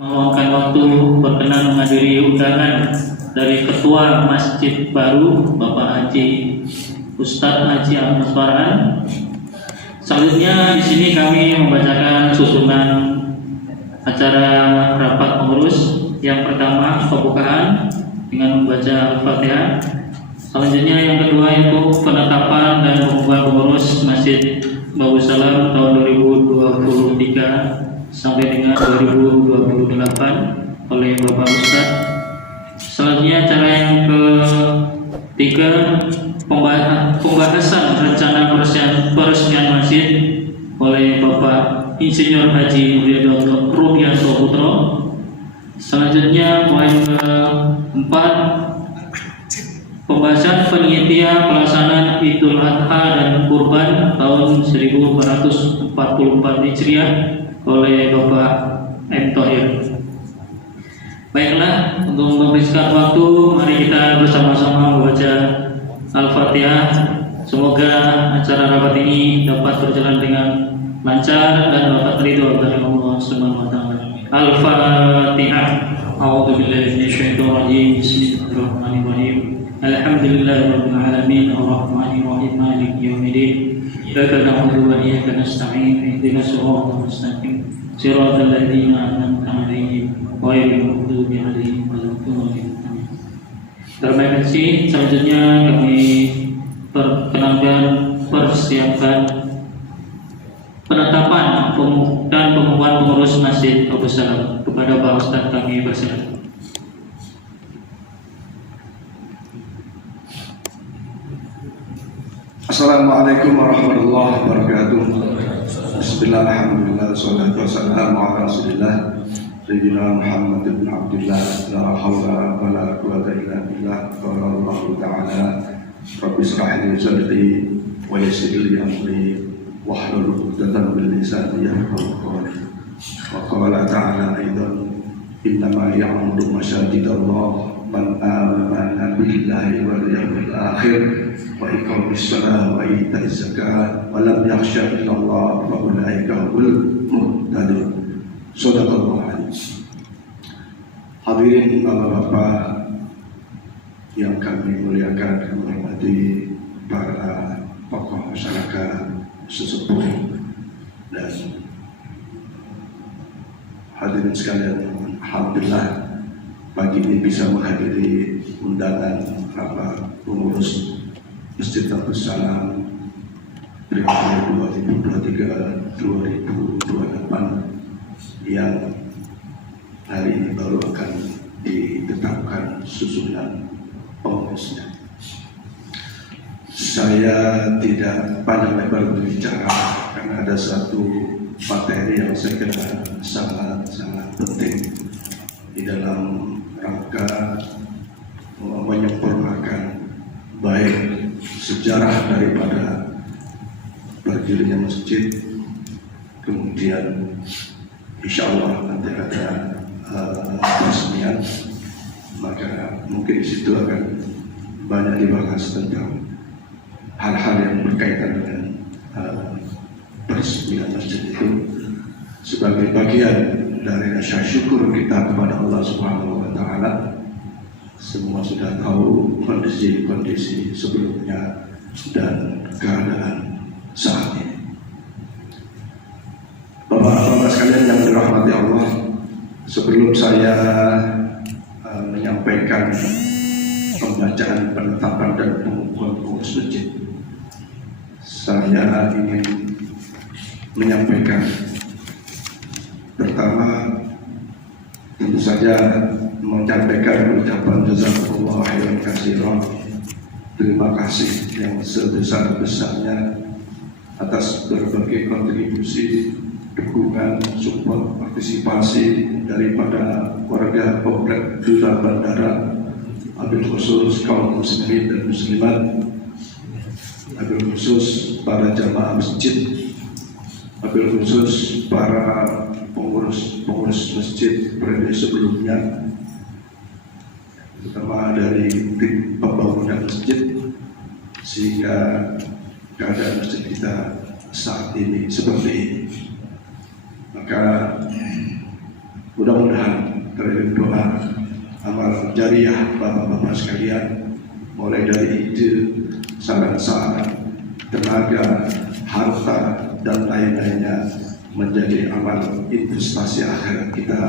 Meluangkan waktu berkenan menghadiri undangan dari Ketua Masjid Baru Bapak Haji Ustadz Haji Ahmad Farhan. Selanjutnya di sini kami membacakan susunan acara rapat pengurus. Yang pertama pembukaan dengan membaca Al-Fatihah. Selanjutnya yang kedua itu penetapan dan pembukaan pengurus Masjid Babu Salam tahun 2023 sampai dengan 2028 oleh Bapak Ustadz. Selanjutnya acara yang ketiga pembahasan rencana peresmian masjid oleh Bapak Insinyur Haji Rudianto Putro. Selanjutnya poin keempat pembahasan panitia pelaksanaan Idul Adha dan Kurban tahun 1444 Hijriah oleh Bapak M. Thohir. Baiklah, untuk menghabiskan waktu, mari kita bersama-sama membaca Al-Fatihah. Semoga acara rapat ini dapat berjalan dengan lancar dan dapat ridho dari Allah Subhanahu wa taala. Al-Fatihah. A'udzubillahi minasyaitonir rajim. Bismillahirrahmanirrahim. Alhamdulillahirabbil alamin arrahmanir rahim maliki yaumiddin. Iyyaka na'budu wa iyyaka nasta'in. Ihdinas siratal mustaqim. Siratal ladzina an'amta 'alaihim ghairil maghdubi 'alaihim waladdallin. Terima kasih. Selanjutnya kami perkenalkan persiapkan penetapan dan pengumuman pengurus Masjid Babu Salam. Kepada Pak Ustadz kami persilakan. Assalamualaikum warahmatullahi wabarakatuh. Bismillah, alhamdulillah, salatu wassalamu ala rasulillah Sayyidina Muhammad ibn Abdullah. La hawla wa la quwwata illa billah. Qala Allah ta'ala Rabbi israh li sadri wa yassir li amri wahlul 'uqdatam min lisani yafqahu qawli. Wa qala ta'ala aidan innama ya'muru masajidallah man amana billahi wal yawmil akhir wa iqamis shalah wa ita'iz zakat wa lam yakhsha illallah wa ulaika humul muhtadun. Shadaqallahu alaihi. Hadirin bapak-bapak yang kami muliakan, kami hormati para tokoh masyarakat, sesepuh dan hadirin sekalian, alhamdulillah pagi ini bisa menghadiri undangan rapat pengurus Masjid Babu Salam periode 2023-2028 yang hari ini baru akan ditetapkan susunan pengurusnya. Saya tidak panjang lebar berbicara karena ada satu materi yang saya kira sangat penting di dalam rangka menyempurnakan baik sejarah daripada berdirinya masjid, kemudian insya Allah nanti ada peresmian, maka mungkin di situ akan banyak dibahas tentang hal-hal yang berkaitan dengan peresmian masjid itu sebagai bagian dari rasa syukur kita kepada Allah Subhanahu wa taala. Semua sudah tahu kondisi sebelumnya dan keadaan saat ini. Bapak-bapak sekalian yang dirahmati Allah, sebelum saya menyampaikan pembacaan penetapan dan pengukuhan pengurus masjid, saya ingin menyampaikan pertama tentu saja menyampaikan ucapan jazakallahu khairan katsiran, terima kasih yang sebesar-besarnya atas berbagai kontribusi, dukungan, support, partisipasi daripada warga komplek Duta Bandara, wabil khusus kaum muslimin dan muslimat, wabil khusus para jamaah masjid, wabil khusus para pengurus masjid periode sebelumnya, terutama dari tim pembangunan masjid, sehingga keadaan masjid kita saat ini seperti ini. Maka Mudah-mudahan terhadap doa amal jariah bapak-bapak sekalian, mulai dari ide, saran-saran, tenaga, harta, dan lain-lainnya menjadi amal investasi akhirat kita,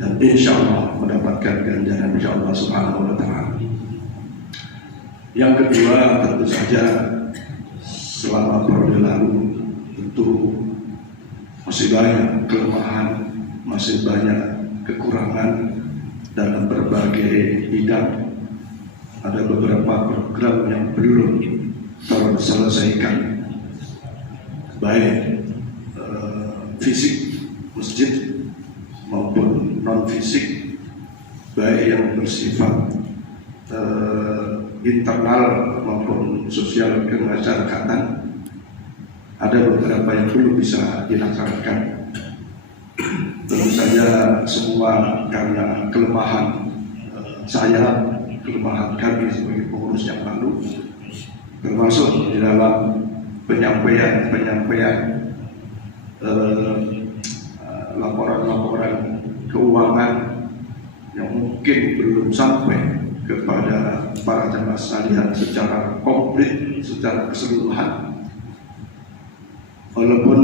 dan insya Allah mendapatkan ganjaran insya Allah Subhanahu wa Ta'ala. Yang kedua, tentu saja selama periode lalu tentu masih banyak kelemahan, masih banyak kekurangan dalam berbagai bidang. Ada beberapa program yang belum terselesaikan, baik fisik masjid maupun non fisik, baik yang bersifat internal maupun sosial kemasyarakatan. Ada beberapa yang belum bisa dilaksanakan. Tentu saja semua karena kelemahan saya, kelemahan kami sebagai pengurus yang lalu, termasuk di dalam penyampaian laporan-laporan keuangan yang mungkin belum sampai kepada para jamaah sekalian secara komplit, secara keseluruhan. Walaupun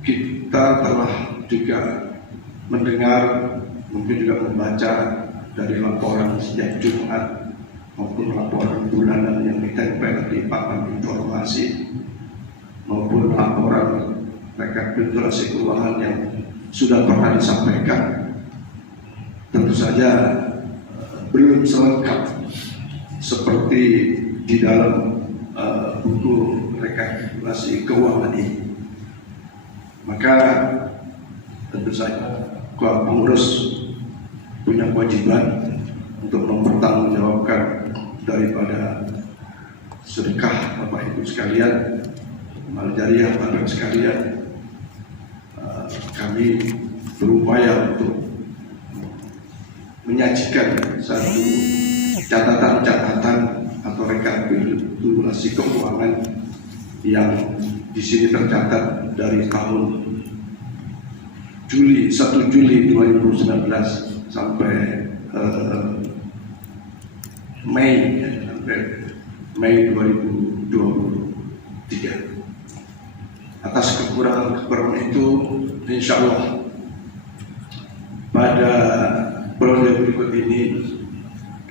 kita telah juga mendengar, mungkin juga membaca dari laporan setiap Jumat maupun laporan bulanan yang ditempel di papan informasi, maupun laporan rekapitulasi keuangan yang sudah pernah disampaikan, tentu saja belum selengkap seperti di dalam buku rekapitulasi keuangan ini. Maka tentu saja pengurus punya kewajiban untuk mempertanggungjawabkan daripada sedekah Bapak Ibu sekalian, amal jariah Bapak sekalian. Kami berupaya untuk menyajikan satu catatan-catatan atau rekapitulasi keuangan yang di sini tercatat dari tahun 1 Juli 2019 sampai Mei 2023. Atas kekurangan itu, insya Allah pada periode berikut ini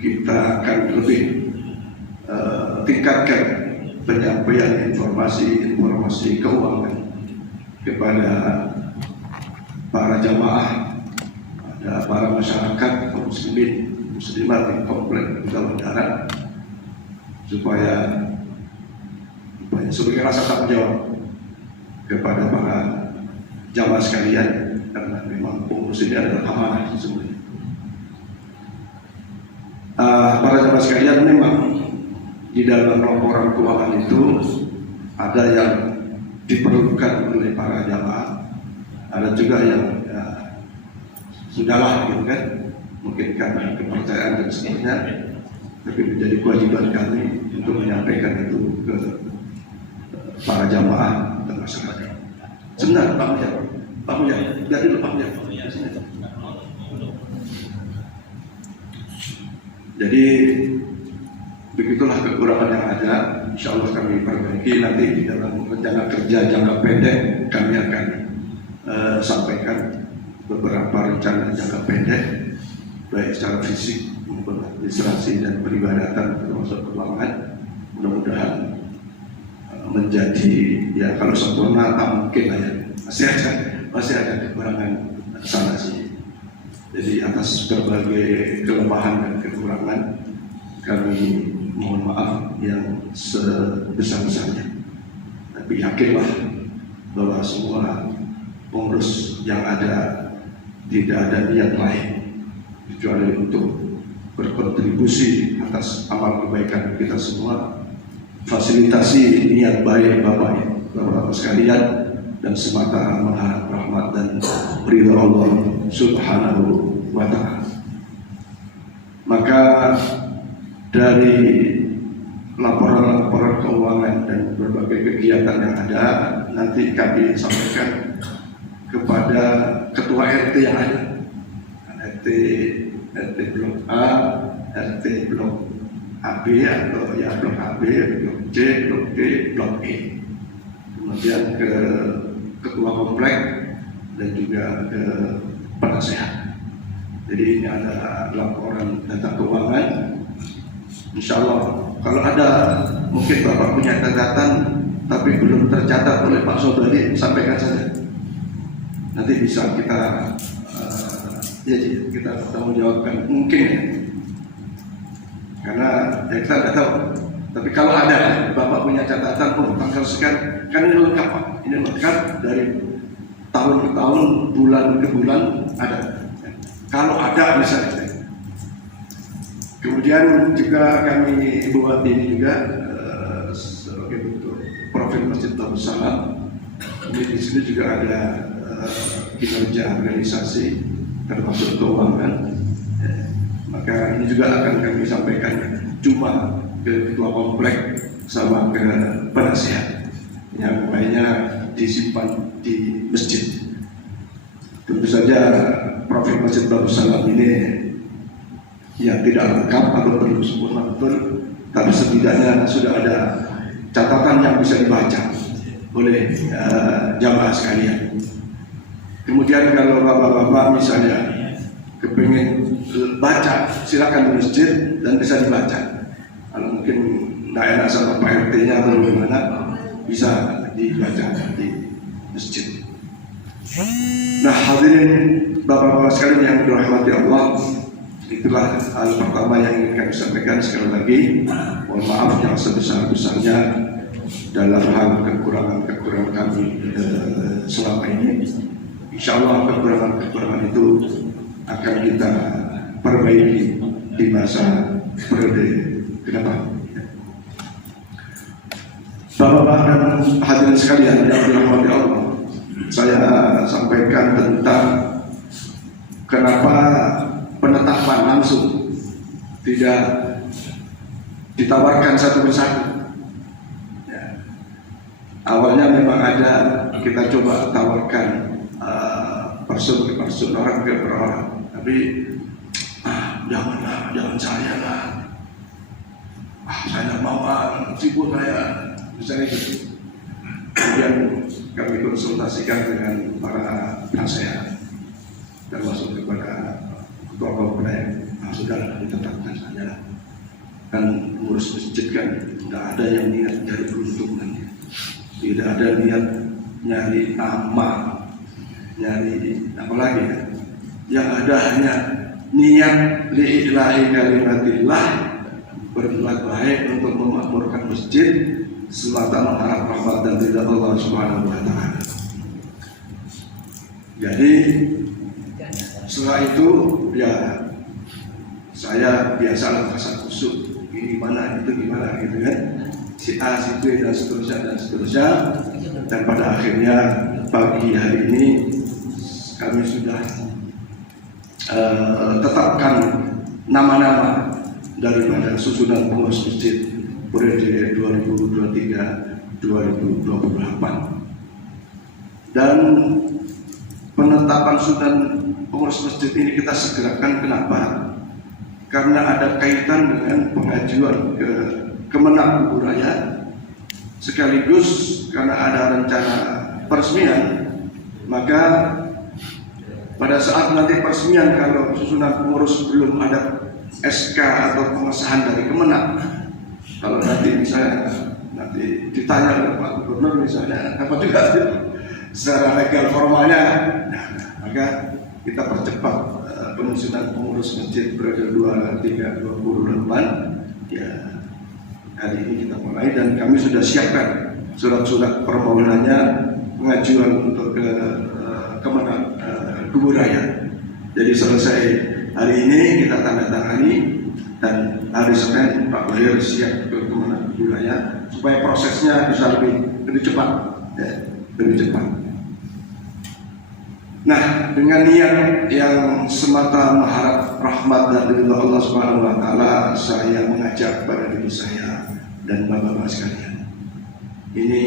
kita akan lebih tingkatkan penyampaian informasi keuangan kepada para jamaah, ada para masyarakat muslimin muslimat di komplek Utama Darat, supaya sebagai rasa tanggung jawab kepada para jamaah sekalian, karena memang pengurus ini adalah amanah sebenarnya. Para jamaah sekalian, memang di dalam laporan keuangan itu ada yang diperlukan oleh para jamaah, ada juga yang sudahlah gitu kan, mungkin karena kepercayaan dan sebagainya, tapi menjadi kewajiban kami untuk menyampaikan itu ke para jamaah dan masyarakat. Sebentar, Pak Muja, biar dulu Pak Muja. Jadi begitulah kekurangan yang ada. Insya Allah kami perbaiki nanti di dalam rencana kerja jangka pendek. Kami akan sampaikan beberapa rencana jangka pendek, baik secara fisik maupun administrasi dan peribadatan termasuk keuangan. Mudah-mudahan menjadi, ya kalau sempurna tak mungkin lah ya, masih ada kekurangan sana sini. Jadi atas berbagai kelemahan dan kekurangan kami mohon maaf yang sebesar-besarnya. Tapi yakinlah bahwa semua pengurus yang ada tidak ada niat lain kecuali untuk berkontribusi atas amal kebaikan kita semua, fasilitasi niat baik Bapak-Bapak sekalian, dan semata mengharap rahmat dan ridha Allah Subhanahu wa Ta'ala. Maka dari laporan-laporan keuangan dan berbagai kegiatan yang ada, nanti kami sampaikan kepada ketua RT yang ada. RT blok A, RT blok AB atau ya blok AB, blok C, blok D, blok E. Kemudian ke ketua komplek dan juga ke penasehat. Jadi ini ada laporan data keuangan. Insya Allah kalau ada mungkin Bapak punya catatan tapi belum tercatat oleh Pak Sobari, sampaikan saja. Nanti bisa kita kita bertanggung jawabkan mungkin ya. Karena ya kita tidak tahu. Tapi kalau ada Bapak punya catatan, tanggal sekian, kan ini lengkap Pak. Ini lengkap dari tahun ke tahun, bulan ke bulan ada. Kalau ada misalnya. Kemudian juga kami buat ini juga sebagai bentuk profil Masjid Darussalam. Ini di sini juga ada kinerja organisasi termasuk keuangan. Maka ini juga akan kami sampaikan cuma ke ketua komplek sama ke penasehat. Yang lainnya disimpan di masjid. Tentu saja profil Masjid Darussalam ini ya tidak lengkap atau belum sempurna betul, tapi setidaknya sudah ada catatan yang bisa dibaca oleh jamaah sekalian. Kemudian kalau bapak-bapak misalnya kepingin baca, silakan di masjid dan bisa dibaca. Kalau mungkin tidak enak sama Pak RT-nya atau bagaimana, bisa dibaca di masjid. Nah, hadirin bapak-bapak sekalian yang dirahmati Allah, itulah hal pertama yang ingin kami sampaikan. Sekali lagi, mohon maaf yang sebesar-besarnya dalam hal kekurangan kami selama ini. Insya Allah kekurangan itu akan kita perbaiki di masa periode ke depan. Bapak-bapak dan hadirin sekalian yang dirahmati Allah, saya sampaikan tentang kenapa penetapan langsung tidak ditawarkan satu persatu. Ya. Awalnya memang ada, kita coba tawarkan person ke person, orang ke orang, tapi jangan saya lah, saya tidak mau sibuk saya, misalnya gitu. Kemudian kami konsultasikan dengan para penasehat, termasuk kepada ketua komplek. Sudah ditetapkan saja, kan ngurus masjid kan tidak ada yang niat cari keuntungan, tidak ada niat nyari nama, nyari apa lagi ya. Yang ada hanya niat li'ilahi kalimatillah, berbuat baik untuk memakmurkan masjid semata mengharap rahmat dan ridha Allah Subhanahu wa taala. Jadi setelah itu ya saya biasalah kasar kusuk, ini gimana itu gimana gitu kan, si A si B dan seterusnya, dan pada akhirnya pagi hari ini kami sudah tetapkan nama-nama daripada susunan pengurus masjid periode 2023-2028, dan penetapan susunan pengurus masjid ini kita segerakan. Kenapa? Karena ada kaitan dengan pengajuan ke Kemenang Kubu Raya, sekaligus karena ada rencana peresmian. Maka pada saat nanti peresmian, kalau susunan pengurus belum ada SK atau pengesahan dari Kemenang, kalau nanti misalnya nanti ditanya oleh Pak Gubernur misalnya apa juga secara legal formalnya, maka kita percepat penyusunan pengurus masjid periode 23-28. Ya, hari ini kita mulai dan kami sudah siapkan surat-surat permohonannya, pengajuan untuk ke Kemenang Kubu Raya. Jadi selesai hari ini kita tanda tangani dan hari Senin Pak Bahir siap ke Kemenang Kubu Raya supaya prosesnya bisa lebih cepat, ya, lebih cepat. Nah, dengan niat yang semata mengharap rahmat dan ridha Allah Subhanahu wa taala, saya mengajak pada diri saya dan bapak-bapak sekalian. Ini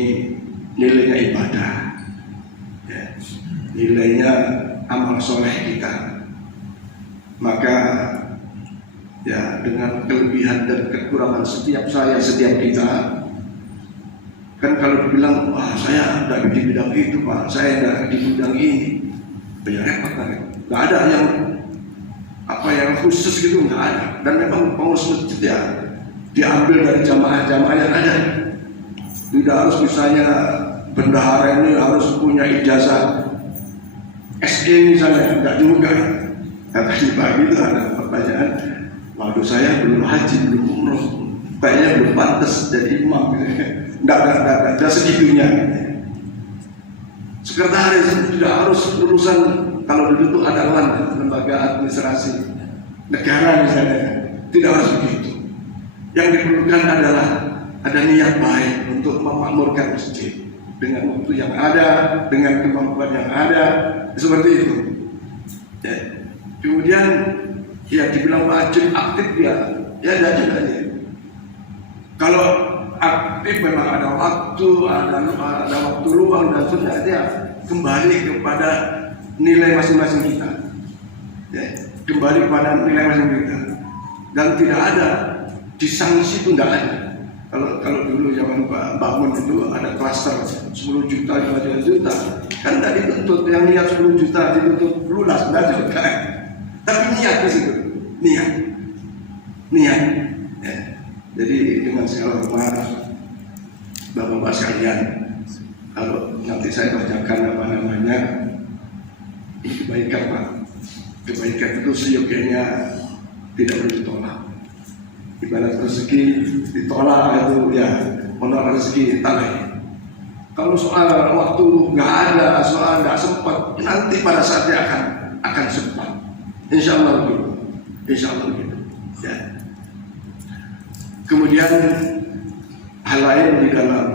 nilainya ibadah. Ya. Nilainya amal soleh kita. Maka ya dengan kelebihan dan kekurangan setiap kita, kan kalau dibilang wah saya tidak di bidang itu Pak, saya tidak di bidang ini, ya repot kan? Nggak ada yang khusus gitu, nggak ada. Dan memang pengurus masjid ya diambil dari jamaah-jamaah yang ada. Tidak harus misalnya bendahara ini harus punya ijazah SE misalnya, enggak juga. Nah, tadi pagi itu ada pertanyaan, waduh saya belum haji, belum umroh, kayaknya belum pantas jadi imam. Enggak segitunya. Sekretaris tidak harus urusan, kalau dulu itu ada lembaga administrasi negara misalnya, tidak harus begitu. Yang diperlukan adalah ada niat baik untuk memakmurkan masjid dengan waktu yang ada, dengan kemampuan yang ada, seperti itu. Ya. Kemudian ya dibilang wajib aktif ya ada juga ya. Kalau aktif memang ada waktu, ada waktu luang dan sebagainya, kembali kepada nilai masing-masing kita. Ya, kembali kepada nilai masing-masing kita. Dan tidak ada disangsi itu tidak ada. Kalau dulu zaman Pak Bangun itu ada klaster 10 juta, 15 juta, kan tadi dituntut yang niat 10 juta dituntut lunas, enggak juga. Tapi niat di situ, niat. Ya. Jadi dengan segala hormat Bapak-bapak sekalian, kalau nanti saya bacakan ini kebaikan Pak, kebaikan itu seyogianya tidak boleh ditolak. Ibarat rezeki ditolak itu ya honor rezeki tak lagi. Kalau soal waktu nggak ada, soal nggak sempat, nanti pada saatnya akan sempat. Insya Allah begitu. Ya. Kemudian hal lain di dalam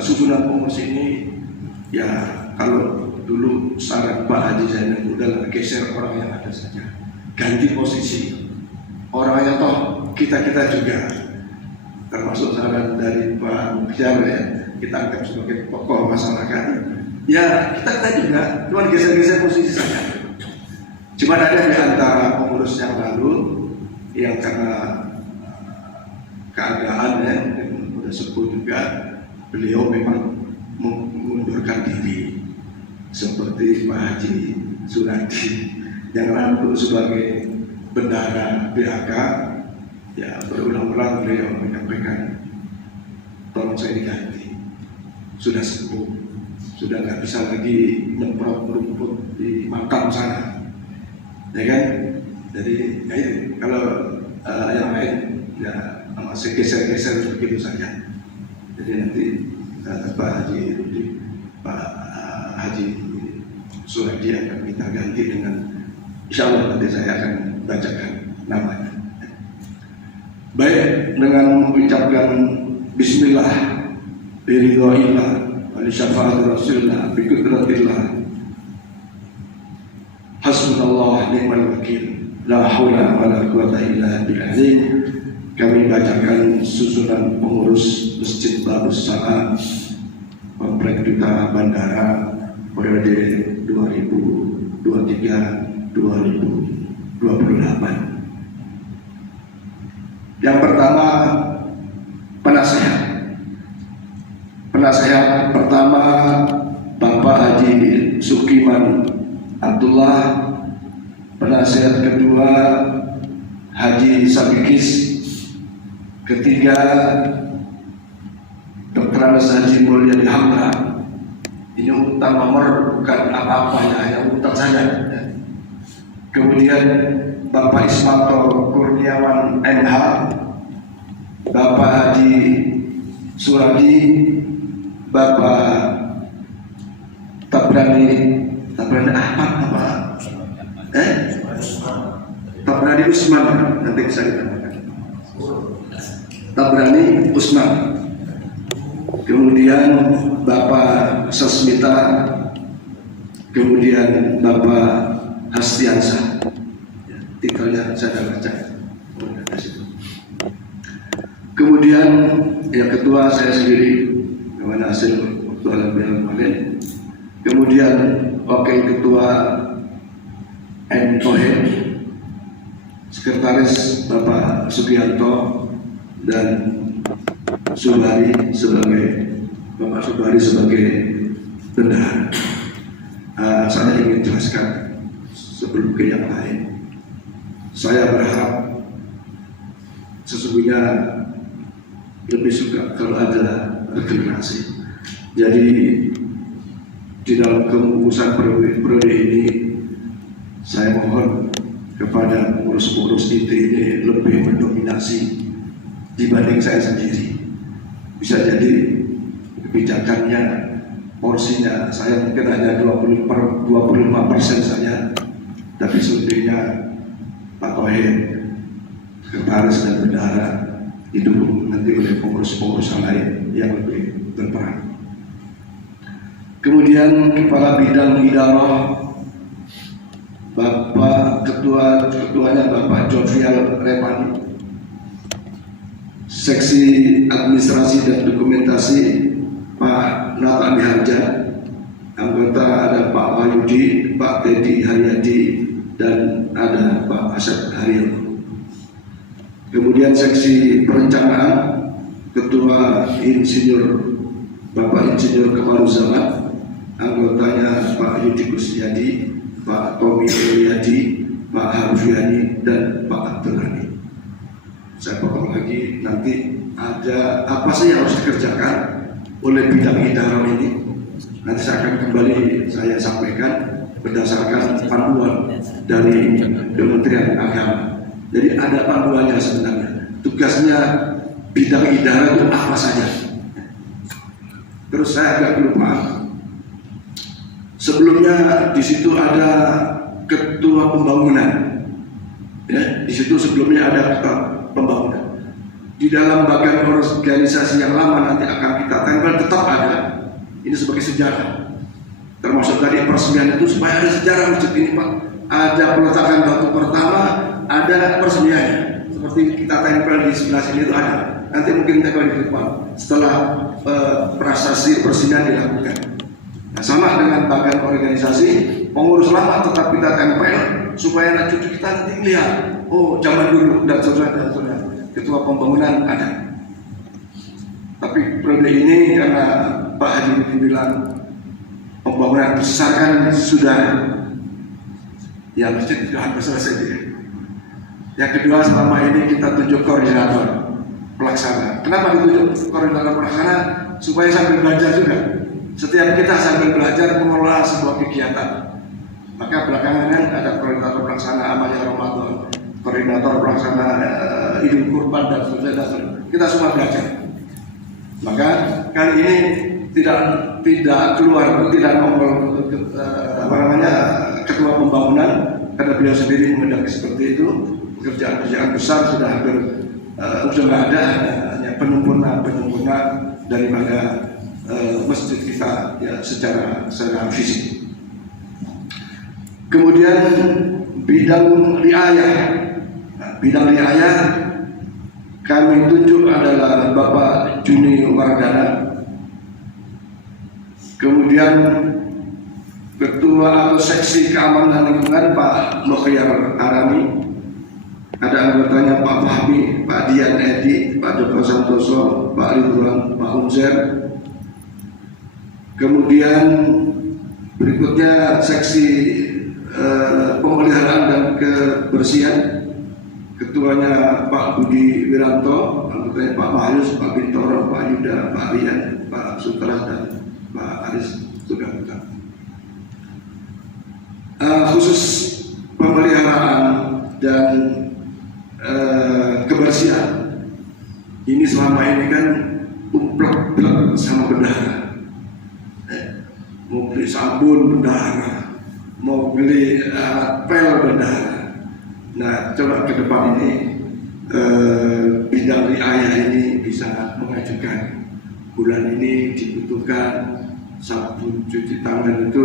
susunan pengurus ini, ya kalau dulu saran Pak Haji Zainal udahlah geser orang yang ada saja, ganti posisi. Orangnya toh kita juga, termasuk saran dari Pak Mukhtar ya, kita anggap sebagai tokoh masyarakat. Ya kita juga, cuma geser-geser posisi saja. Cuma ada di antara pengurus yang lalu yang karena keadaan ya, sudah sepuh juga, beliau memang mengundurkan diri, seperti Pak Haji Suradi yang lalu sebagai bendahara BHK, ya berulang-ulang beliau menyampaikan, tolong saya diganti, sudah sepuh, sudah nggak bisa lagi memperot rumput di makam sana. Ya kan, jadi ya itu. Kalau yang lain ya masih geser-geser begitu saja. Jadi nanti Pak Haji Suradi akan kita ganti dengan, insya Allah nanti saya akan bacakan namanya. Baik, dengan mengucapkan Bismillah, biridhoillah, wali syafaat Rasulullah, bikudratillah. Hasbunallah ni'mal wakil, la haula wa la quwata illa billah. Kami bacakan susunan pengurus Masjid Babus Salam Komplek Duta Bandara periode 2023-2028. Yang pertama, penasehat pertama Bapak Haji Sukiman Abdullah. Penasehat kedua Haji Sabikis. Ketiga Dr. Anas Haji Mulyadi Hamka. Ini urutan nomor bukan apa-apa ya, yang urutan saja. Kemudian Bapak Ismanto Kurniawan NH, Bapak Haji Suradi, Bapak Tabrani apa? Tabrani Usman, nanti bisa ditambahkan. Tabrani Usman. Kemudian Bapak Sasmita, kemudian Bapak Hastiansa. Titelnya saya baca. Kemudian yang kedua saya sendiri, Bapak Nasir waktu alam kemarin. Kemudian wakil ketua N. Tohir, Sekretaris Bapak Sugianto, dan Subari sebagai Bapak Subari sebagai bendahara. Saya ingin jelaskan sebelum ke yang lain. Saya berharap sesungguhnya lebih suka kalau ada regenerasi. Jadi di dalam kemurusan periode ini, saya mohon kepada pengurus-pengurus IT ini lebih mendominasi dibanding saya sendiri. Bisa jadi kebijakannya, porsinya saya mungkin hanya 25% saja, tapi suntiknya Pak Tohir, Sekretaris dan Bendahara didukung nanti oleh pengurus-pengurus lain yang lebih berperan. Kemudian Kepala Bidang Idarah Bapak Ketuanya Bapak Jovial Repani, Seksi Administrasi dan Dokumentasi Pak Nata Miharja, anggota ada Pak Wahyudi, Pak Teddy Haryadi, dan ada Pak Asad Haryo. Kemudian Seksi Perencanaan Ketua Insinyur Bapak Insinyur Kemaruzaman, anggotanya Pak Yudi Kusyadi, Pak Tommy Eliadi, Pak Harfiani, dan Pak Abdurrani. Saya potong lagi, nanti ada apa sih yang harus dikerjakan oleh bidang idarah ini. Nanti saya akan kembali saya sampaikan berdasarkan panduan dari Kementerian Agama. Jadi ada panduannya sebenarnya. Tugasnya bidang idarah itu apa saja. Terus saya agak lupa. Sebelumnya di situ ada ketua pembangunan, ya, di situ sebelumnya ada ketua pembangunan. Di dalam bagian organisasi yang lama nanti akan kita tempel tetap ada. Ini sebagai sejarah. Termasuk tadi peresmian itu supaya ada sejarah masjid ini, Pak. Ada peletakan batu pertama, ada peresmiannya. Seperti kita tempel di sebelah sini itu ada. Nanti mungkin tempel di depan setelah prasasti peresmian dilakukan. Nah, sama dengan bagian organisasi, pengurus lama tetap kita tempel supaya anak cucu kita nanti lihat, oh zaman dulu dan saudara ketua pembangunan ada. Tapi periode ini karena Pak Haji bilang pembangunan besar kan sudah, ya masjid sudah hampir selesai dia. Yang kedua, selama ini kita tunjuk koordinator pelaksana. Kenapa ditunjuk koordinator pelaksana? Supaya sambil belajar juga. Setiap kita sambil belajar mengelola sebuah kegiatan. Maka belakangan kan ada koordinator pelaksana Amalia Ramadan, koordinator pelaksana Idul Kurban dan sebagainya. Kita semua belajar. Maka kali ini tidak keluar, tidak nongol ketua pembangunan karena beliau sendiri mengendaki seperti itu. Pekerjaan besar sudah hampir sudah nggak ada, hanya penyempurna daripada masjid kita ya secara fisik. Kemudian bidang riayah. Bidang riayah kami tunjuk adalah Bapak Juni Wardana. Kemudian Ketua atau Seksi Keamanan Lingkungan Pak Lokhyar Arami. Ada anggotanya Pak Fahmi, Pak Dian Edi, Pak Joko Santoso, Pak Ridwan, Pak Unzer. Kemudian berikutnya Seksi Pemeliharaan dan Kebersihan. Ketuanya Pak Budi Wiranto, anggotanya Pak Mahyus, Pak Bintoro, Pak Yuda, Pak Rian, Pak Sutra, dan Pak Aris sudah bukan. Khusus pemeliharaan dan kebersihan ini selama ini kan umplek sama bendahara. Mau beli sabun bendahara, mau beli alat pel bendahara. Nah, coba ke depan ini bidang riayah ini bisa mengajukan bulan ini dibutuhkan sabun cuci tangan itu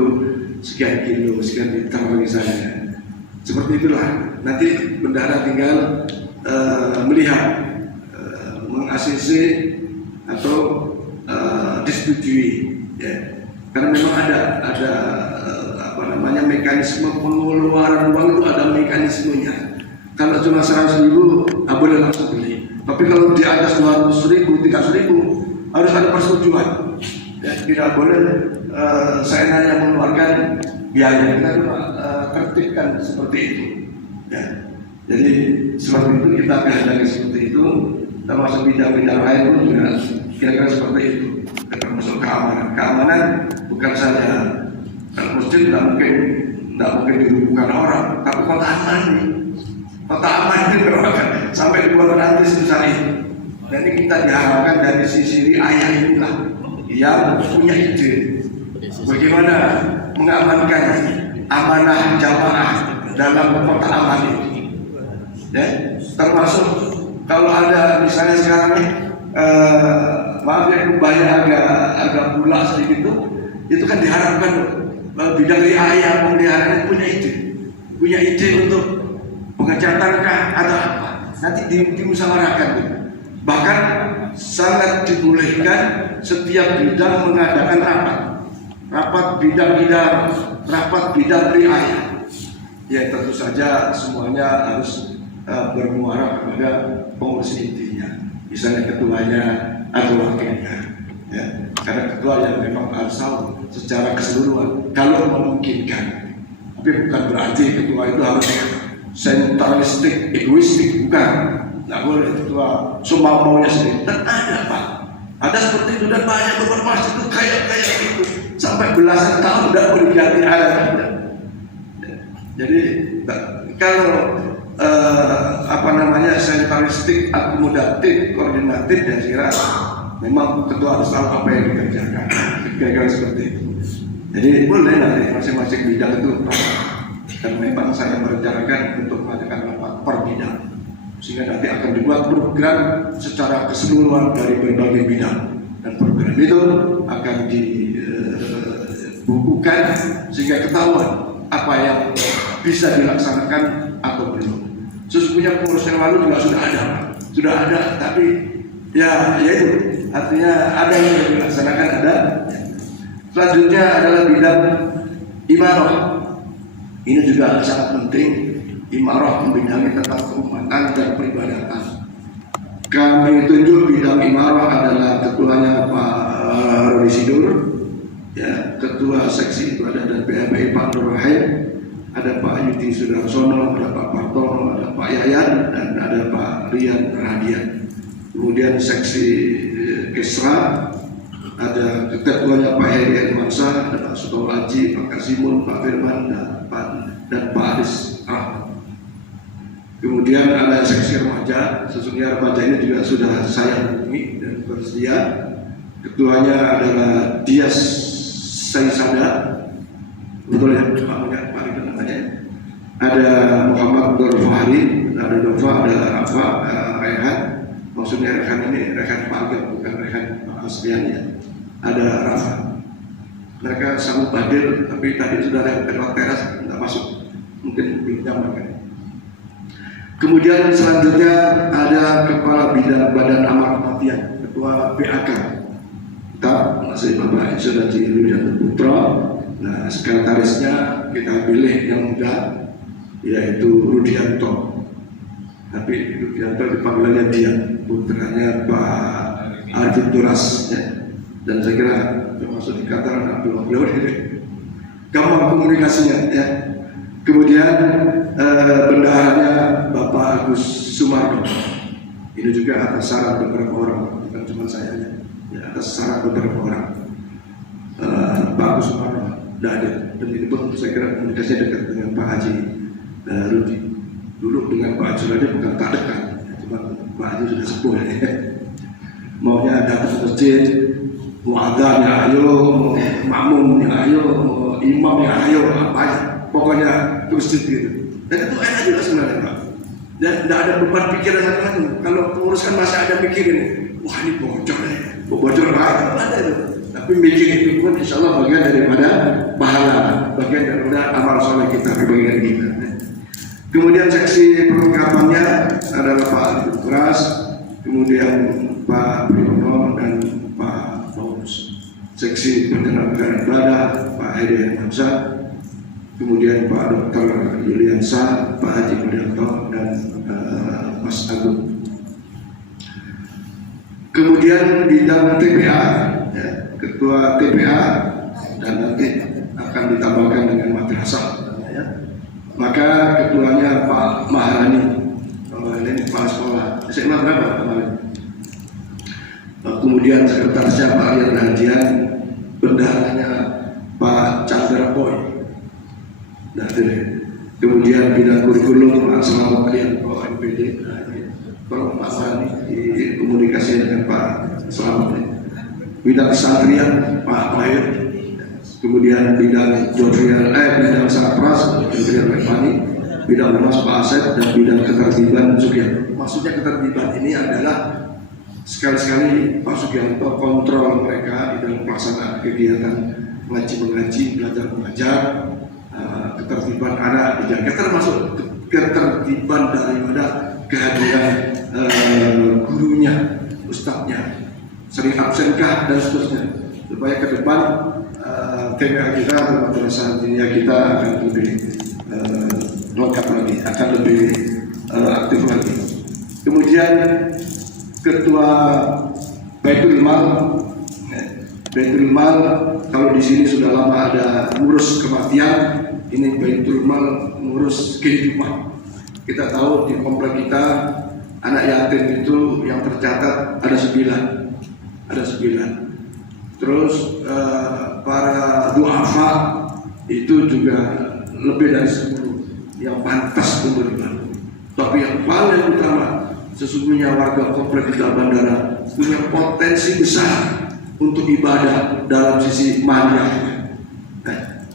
sekian kilo, sekian liter misalnya. Seperti itulah. Nanti bendahara tinggal melihat, meng-ACC atau disetujui, ya. Karena memang ada namanya mekanisme pengeluaran uang itu ada mekanismenya. Kalau cuma 100.000, boleh langsung beli. Tapi kalau di atas 200.000, 300.000 harus ada persetujuan. Ya, tidak boleh seenaknya mengeluarkan biaya. Kita cuma tertibkan seperti itu. Ya. Jadi sebab itu kita kehendaki seperti itu. Termasuk bidang-bidang lain pun juga kira-kira seperti itu. Termasuk keamanan. Keamanan bukan saja masjid tidak mungkin dirubuhkan orang, tapi kota aman nih. Kota aman itu berapa sampai dibuat nanti susah ini. Jadi kita diharapkan dari sisi ayah inilah yang punya ide bagaimana mengamankan amanah jamaah dalam kota aman ini. Ya, termasuk kalau ada misalnya sekarang nih, maaf ya banyak agak bulat sedikit itu kan diharapkan bidang riayah pemeliharaan punya ide untuk pengecatan kah atau apa, nanti dimusyawarahkan. Bahkan sangat dibolehkan setiap bidang mengadakan rapat bidang riayah. Ya tentu saja semuanya harus bermuara kepada pengurus intinya, misalnya ketuanya atau wakilnya. Ya, karena ketua yang memang harus tahu secara keseluruhan kalau memungkinkan. Tapi bukan berarti ketua itu harus sentralistik, egoistik, bukan. Nggak boleh ketua semua maunya sendiri. Dan ada Pak, ada seperti itu dan banyak beberapa masjid itu kayak gitu sampai belasan tahun tidak boleh diganti ada. Jadi kalau sentralistik, akomodatif, koordinatif, dan kira memang ketua harus tahu apa yang dikerjakan. Kira-kira seperti itu. Jadi boleh nanti masing-masing bidang itu, dan memang saya merencanakan untuk mengadakan rapat per bidang, sehingga nanti akan dibuat program secara keseluruhan dari berbagai bidang, dan program itu akan dibukukan sehingga ketahuan apa yang bisa dilaksanakan atau belum. Sesungguhnya pengurus yang lalu juga sudah ada, tapi ya itu artinya ada yang dilaksanakan ada. Selanjutnya adalah bidang imarah. Ini juga sangat penting. Imarah membidangi tentang keumatan dan peribadatan. Kami tunjuk bidang imarah adalah ketuanya Pak Rodi Sidur, ya, ketua seksi itu ada dan PHBI Pak Nur Rahim, ada Pak Yudi Sudarsono, ada Pak Partono, ada Pak Yayan, dan ada Pak Rian Radian. Kemudian seksi Kesra ada ketuanya Pak Heri Hermansyah, ada Pak Sutol Aji, Pak Kasimun, Pak Firman, dan Pak Aris Rahmat. Kemudian ada seksi remaja. Sesungguhnya remaja ini juga sudah saya hubungi dan bersedia. Ketuanya adalah Dias Saisada, betul ya Pak itu namanya. Ada Muhammad Nur Fahri, ada Dova, ada Rafa, Rehan. Maksudnya Rehan ini Rehan Pak Agam, bukan Rehan Pak Aslian ya. Ada Rafa. Mereka sanggup hadir, tapi tadi sudah lewat teras, tidak masuk. Mungkin belum nyaman kan. Kemudian selanjutnya ada Kepala Bidang Badan Amal Kematian, Ketua BAK. Kita masih Bapak Insyuraji Rudianto Putra. Nah, sekretarisnya kita pilih yang muda, yaitu Rudianto. Tapi Rudianto dipanggilannya dia, putranya Pak Arifin Turas. Ya. Dan saya kira termasuk dikatakan beliau ini gampang komunikasinya. Ya. Kemudian bendaharanya Bapak Agus Sumarno. Ini juga atas saran beberapa orang, bukan cuma saya ya, atas saran beberapa orang. Pak Agus Sumarno tidak ada, dan ini pun saya kira komunikasinya dekat dengan Pak Haji Rudi. Dulu dengan Pak Haji Rudi bukan tak dekat, cuma Pak Haji sudah sepuh ya. Maunya datang ke masjid, muadzan ya ayo, makmum ya ayo, imam ya ayo, apa ya, pokoknya ke masjid gitu. Dan itu enak juga sebenarnya Pak. Dan tidak ada beban pikiran lagi. Kalau pengurus kan masih ada mikirin, wah ini bocor ya, bocor banget ada itu. Tapi mikir itu pun insya Allah bagian daripada pahala, bagian daripada amal soleh kita, bagian kita. Kemudian seksi perlengkapannya adalah Pak Ali Keras, kemudian Pak Priyono dan Pak Paulus. Seksi penyelenggaraan ibadah Pak Heri Hermansyah, kemudian Pak Dr. Yuliansa, Pak Haji Mudarto, dan Mas Agung. Kemudian bidang TPA, ya, Ketua TPA, dan nanti akan ditambahkan dengan madrasah. Ya. Maka ketuanya Pak Maharani, ini kepala sekolah SMA berapa kemarin? Kemudian sekretarisnya Pak Aryan Hajian, bendaharanya Pak Chandra Boy. Nah, kemudian bidang kurikulum Assalamualaikum kalian Pak MPD. Tolong Pak Sani dikomunikasi dengan Pak Selamat. Bidang pesantren Pak Mahir. Kemudian bidang bidang Sapras Jodrian Revani, bidang Mas Pak Asep, dan bidang ketertiban Sugianto. Maksudnya ketertiban ini adalah sekali-sekali Pak Sugianto kontrol mereka di dalam pelaksanaan kegiatan mengaji, belajar mengajar, ketertiban anak dijaga, termasuk ketertiban daripada kehadiran gurunya, ustadznya, sering absenkah dan seterusnya, supaya ke depan TPA kita atau madrasah diniyah kita akan lebih lengkap lagi, akan lebih aktif lagi. Kemudian Ketua Baitul Mal, Baitul Mal kalau di sini sudah lama ada ngurus kematian, ini Baitul Mal ngurus kehidupan. Kita tahu di komplek kita anak yatim itu yang tercatat ada 9. Terus para duafa itu juga lebih dari 10 yang pantas untuk dibantu. Tapi yang paling utama, sesungguhnya warga komplek kita bandara punya potensi besar untuk ibadah dalam sisi maliyahnya.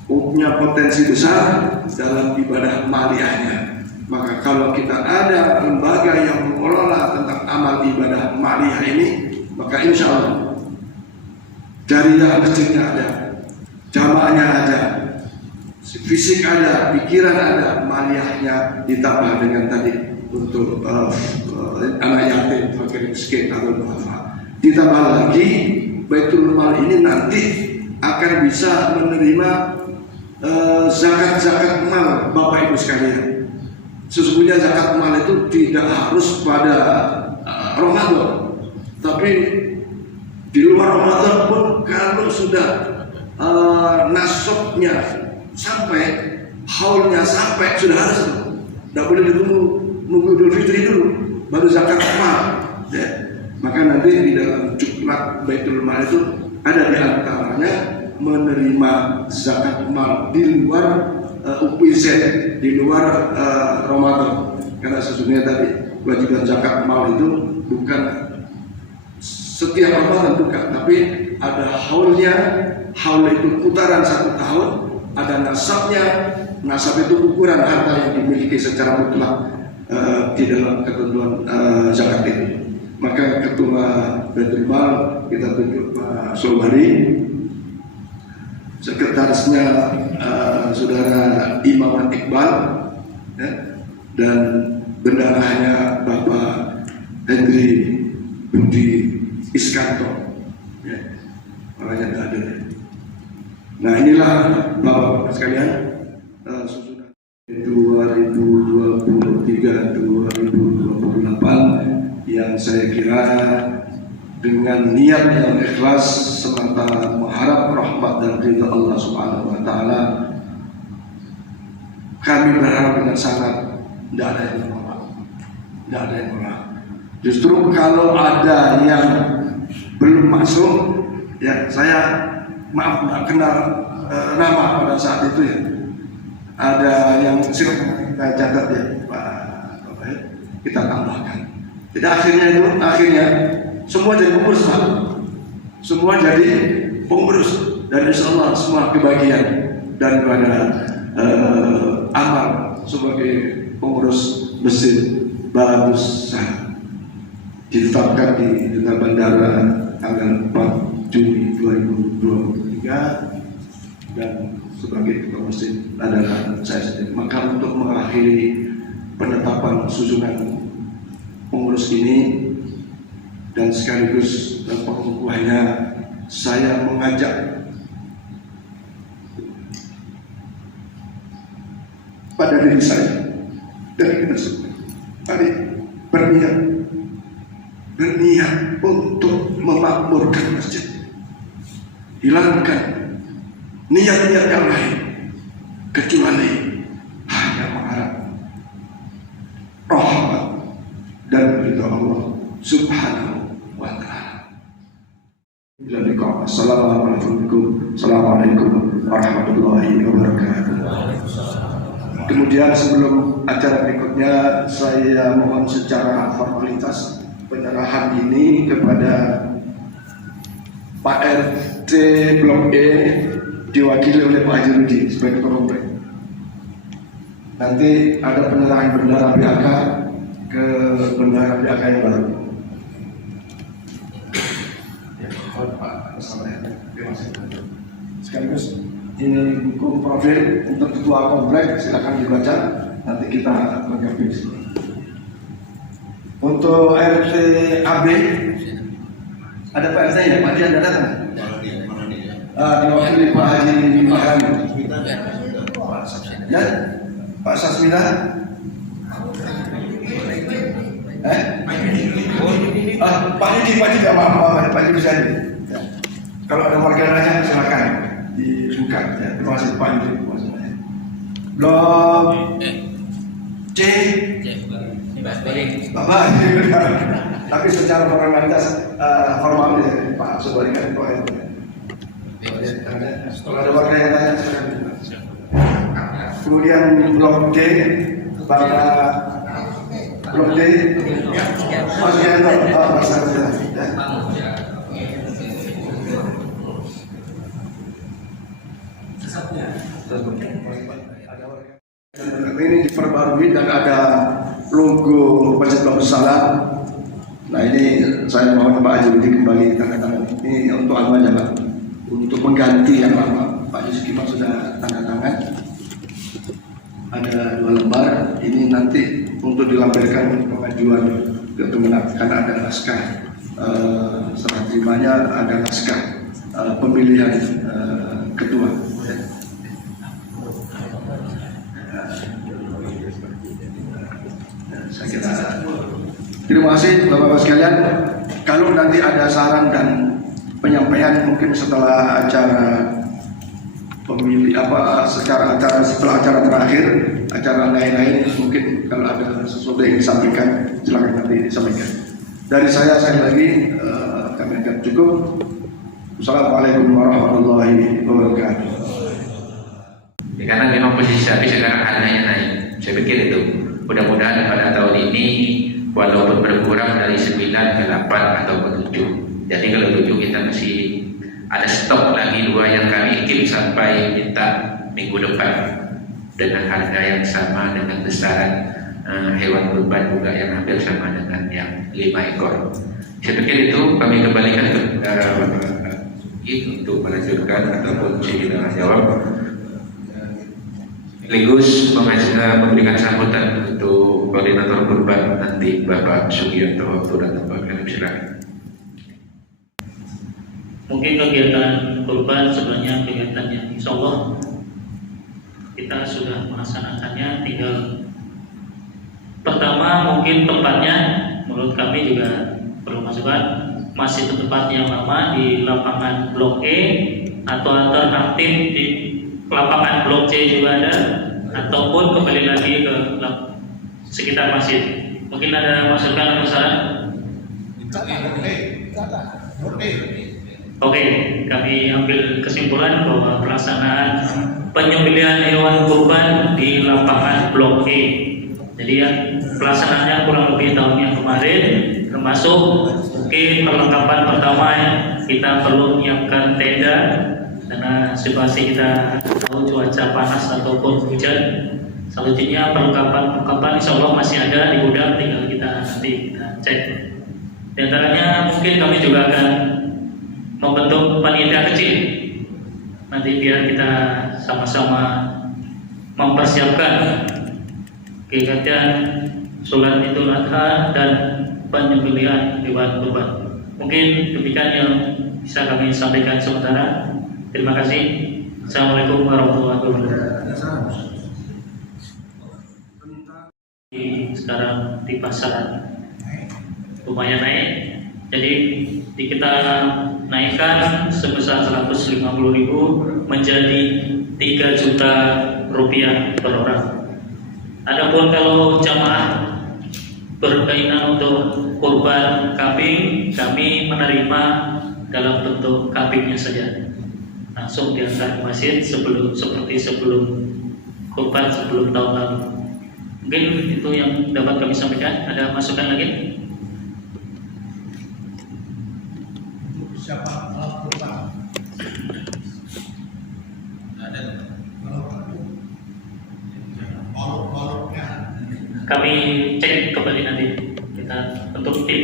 Punya potensi besar dalam ibadah maliyahnya. Maka kalau kita ada lembaga yang mengelola tentang amal ibadah maliyah ini, maka insya Allah jariah masjidnya ada, jamaahnya ada, fisik ada, pikiran ada, maliyahnya ditambah dengan tadi untuk anak yatim, fakir miskin atau duafa. Ditambah lagi Baitul Mal ini nanti akan bisa menerima zakat mal Bapak Ibu sekalian. Sesungguhnya zakat mal itu tidak harus pada Ramadan, tapi di luar Ramadan pun kalau sudah nasabnya sampai, haulnya sampai, sudah harus. Tidak boleh nunggu Idul Fitri dulu baru zakat mal. Ya. Maka nanti di dalam juklat Baitul Mal itu ada di antaranya menerima zakat mal di luar UPZ, di luar Ramadan. Karena sesungguhnya tadi kewajiban zakat mal itu bukan setiap Ramadan, bukan, tapi ada haulnya. Haul itu putaran 1 tahun, ada nasabnya. Nasab itu ukuran harta yang dimiliki secara mutlak di dalam ketentuan zakat itu. Maka Ketua Baitul Mal kita tunjuk Pak Sobari, sekretarisnya Saudara Imawan Iqbal, ya, dan bendaharanya Bapak Hendri Budi Iskanto, ya, orangnya tidak ada. Nah inilah Bapak sekalian, susunan 2023-2028 yang saya kira dengan niat yang ikhlas semata mengharap rahmat dan ridha Allah Subhanahu wa taala, kami berharap dengan sangat tidak ada yang menolak. Justru kalau ada yang belum masuk, ya saya maaf nggak kenal nama pada saat itu ya. Ada yang silakan kita catat ya Pak, kita tambahkan. Jadi akhirnya semua jadi pengurus Pak. Semua jadi pengurus, dan insya Allah semua kebahagiaan daripada amal sebagai pengurus Masjid Bagus ditetapkan di Duta Bandara tanggal 4 Juni 2023, dan sebagai ketua masjid adalah saya sendiri. Maka untuk mengakhiri penetapan susunan pengurus ini dan sekaligus pengukuhannya, saya mengajak pada diri saya dan kita semua. Mari berniat untuk memakmurkan masjid. Hilangkan niat-niat yang lain kecuali hanya mengharap rahmat dan ridha Allah Subhanahu wa ta'ala. Assalamualaikum warahmatullahi wabarakatuh. Kemudian sebelum acara berikutnya, saya mohon secara formalitas penyerahan ini kepada Pak RT Blok E diwakili oleh Pak Haji Rudi sebagai pengomplek. Nanti ada penyerahan bendera BAK ke bendera BAK yang baru. Ya, Pak, sekaligus ini buku profil untuk ketua komplek, silakan dibaca. Nanti kita lengkapi. Untuk RT AB ada Pak RT ya, Pak Dian ada datang? Diwakili Pak Haji Mahrani. Ya, Pak Sasmina. Pak Didi tidak apa-apa, Pak Didi bisa. Kalau ada warga lainnya silakan dibuka. Ya, terima kasih Pak Didi. Blok C. Bapak, tapi secara formalitas formal ya Pak Subarikan Pak. Kalau ada warga yang tanya silakan. Kemudian Blok D, Bapak Blok D, Mas Yanto, Mas Yanto. Ini diperbarui dan ada logo Masjid Babus Salam. Nah ini saya mohon Pak Haji Rudi kembali tanda tangan. Ini untuk apa aja Pak? Untuk mengganti yang lama. Pak Yuski Pak sudah tanda tangan. Ada 2 lembar. Ini nanti untuk dilampirkan pengajuan ke Kemenak karena ada naskah serah terimanya, ada naskah pemilihan ketua. Saya kira terima kasih Bapak-Bapak sekalian. Kalau nanti ada saran dan penyampaian mungkin setelah acara pemilih setelah acara terakhir, acara lain-lain mungkin kalau ada sesuatu yang disampaikan silakan nanti disampaikan. Dari saya sekali lagi kami akan cukup. Assalamualaikum warahmatullahi wabarakatuh. Ya, karena memang posisi sapi sekarang harganya naik. Saya pikir itu mudah-mudahan pada tahun ini walaupun berkurang dari 9 ke 8 ataupun 7. Jadi kalau 7 kita masih ada stok lagi 2 yang kami kirim sampai minta minggu depan dengan harga yang sama dengan besaran hewan kurban juga yang hampir sama dengan yang 5 ekor. Saya pikir itu kami kembalikan ke untuk melanjutkan ataupun saya jawab. Sekaligus memberikan sambutan untuk koordinator kurban nanti Bapak Sugianto waktu datang Pak Kalim, silakan. Mungkin kegiatan kurban sebenarnya kegiatan yang insya Allah kita sudah melaksanakannya, tinggal pertama mungkin tempatnya menurut kami juga perlu masukan, masih tempat yang lama di lapangan Blok E atau alternatif di lapangan Blok C juga ada, ataupun kembali lagi ke sekitar masjid. Mungkin ada masukan atau saran? Oke, kami ambil kesimpulan bahwa pelaksanaan penyembelihan hewan kurban di lapangan Blok E. Jadi ya, pelaksanaannya kurang lebih tahun yang kemarin, termasuk mungkin perlengkapan pertama ya, kita perlu menyiapkan tenda karena situasi kita tahu cuaca panas ataupun hujan. Selanjutnya perlengkapan insya Allah masih ada di gudang, tinggal kita nanti kita cek. Di antaranya mungkin kami juga akan membentuk panitia kecil nanti biar kita sama-sama mempersiapkan kegiatan sholat Idul Adha dan penyembelihan hewan kurban. Mungkin demikian yang bisa kami sampaikan sementara. Terima kasih. Assalamualaikum warahmatullahi wabarakatuh. sekarang di pasaran lumayan naik, jadi kita naikkan sebesar 150.000 menjadi 3 juta rupiah per orang. Adapun kalau jamaah berkeinginan untuk kurban kambing, kami menerima dalam bentuk kambingnya saja, langsung diantar ke masjid seperti sebelum kurban sebelum tahun lalu. Mungkin itu yang dapat kami sampaikan. Ada masukan lagi? Siapa alat kurban? Ada. Balok-baloknya. Kami cek kembali nanti, kita bentuk tim.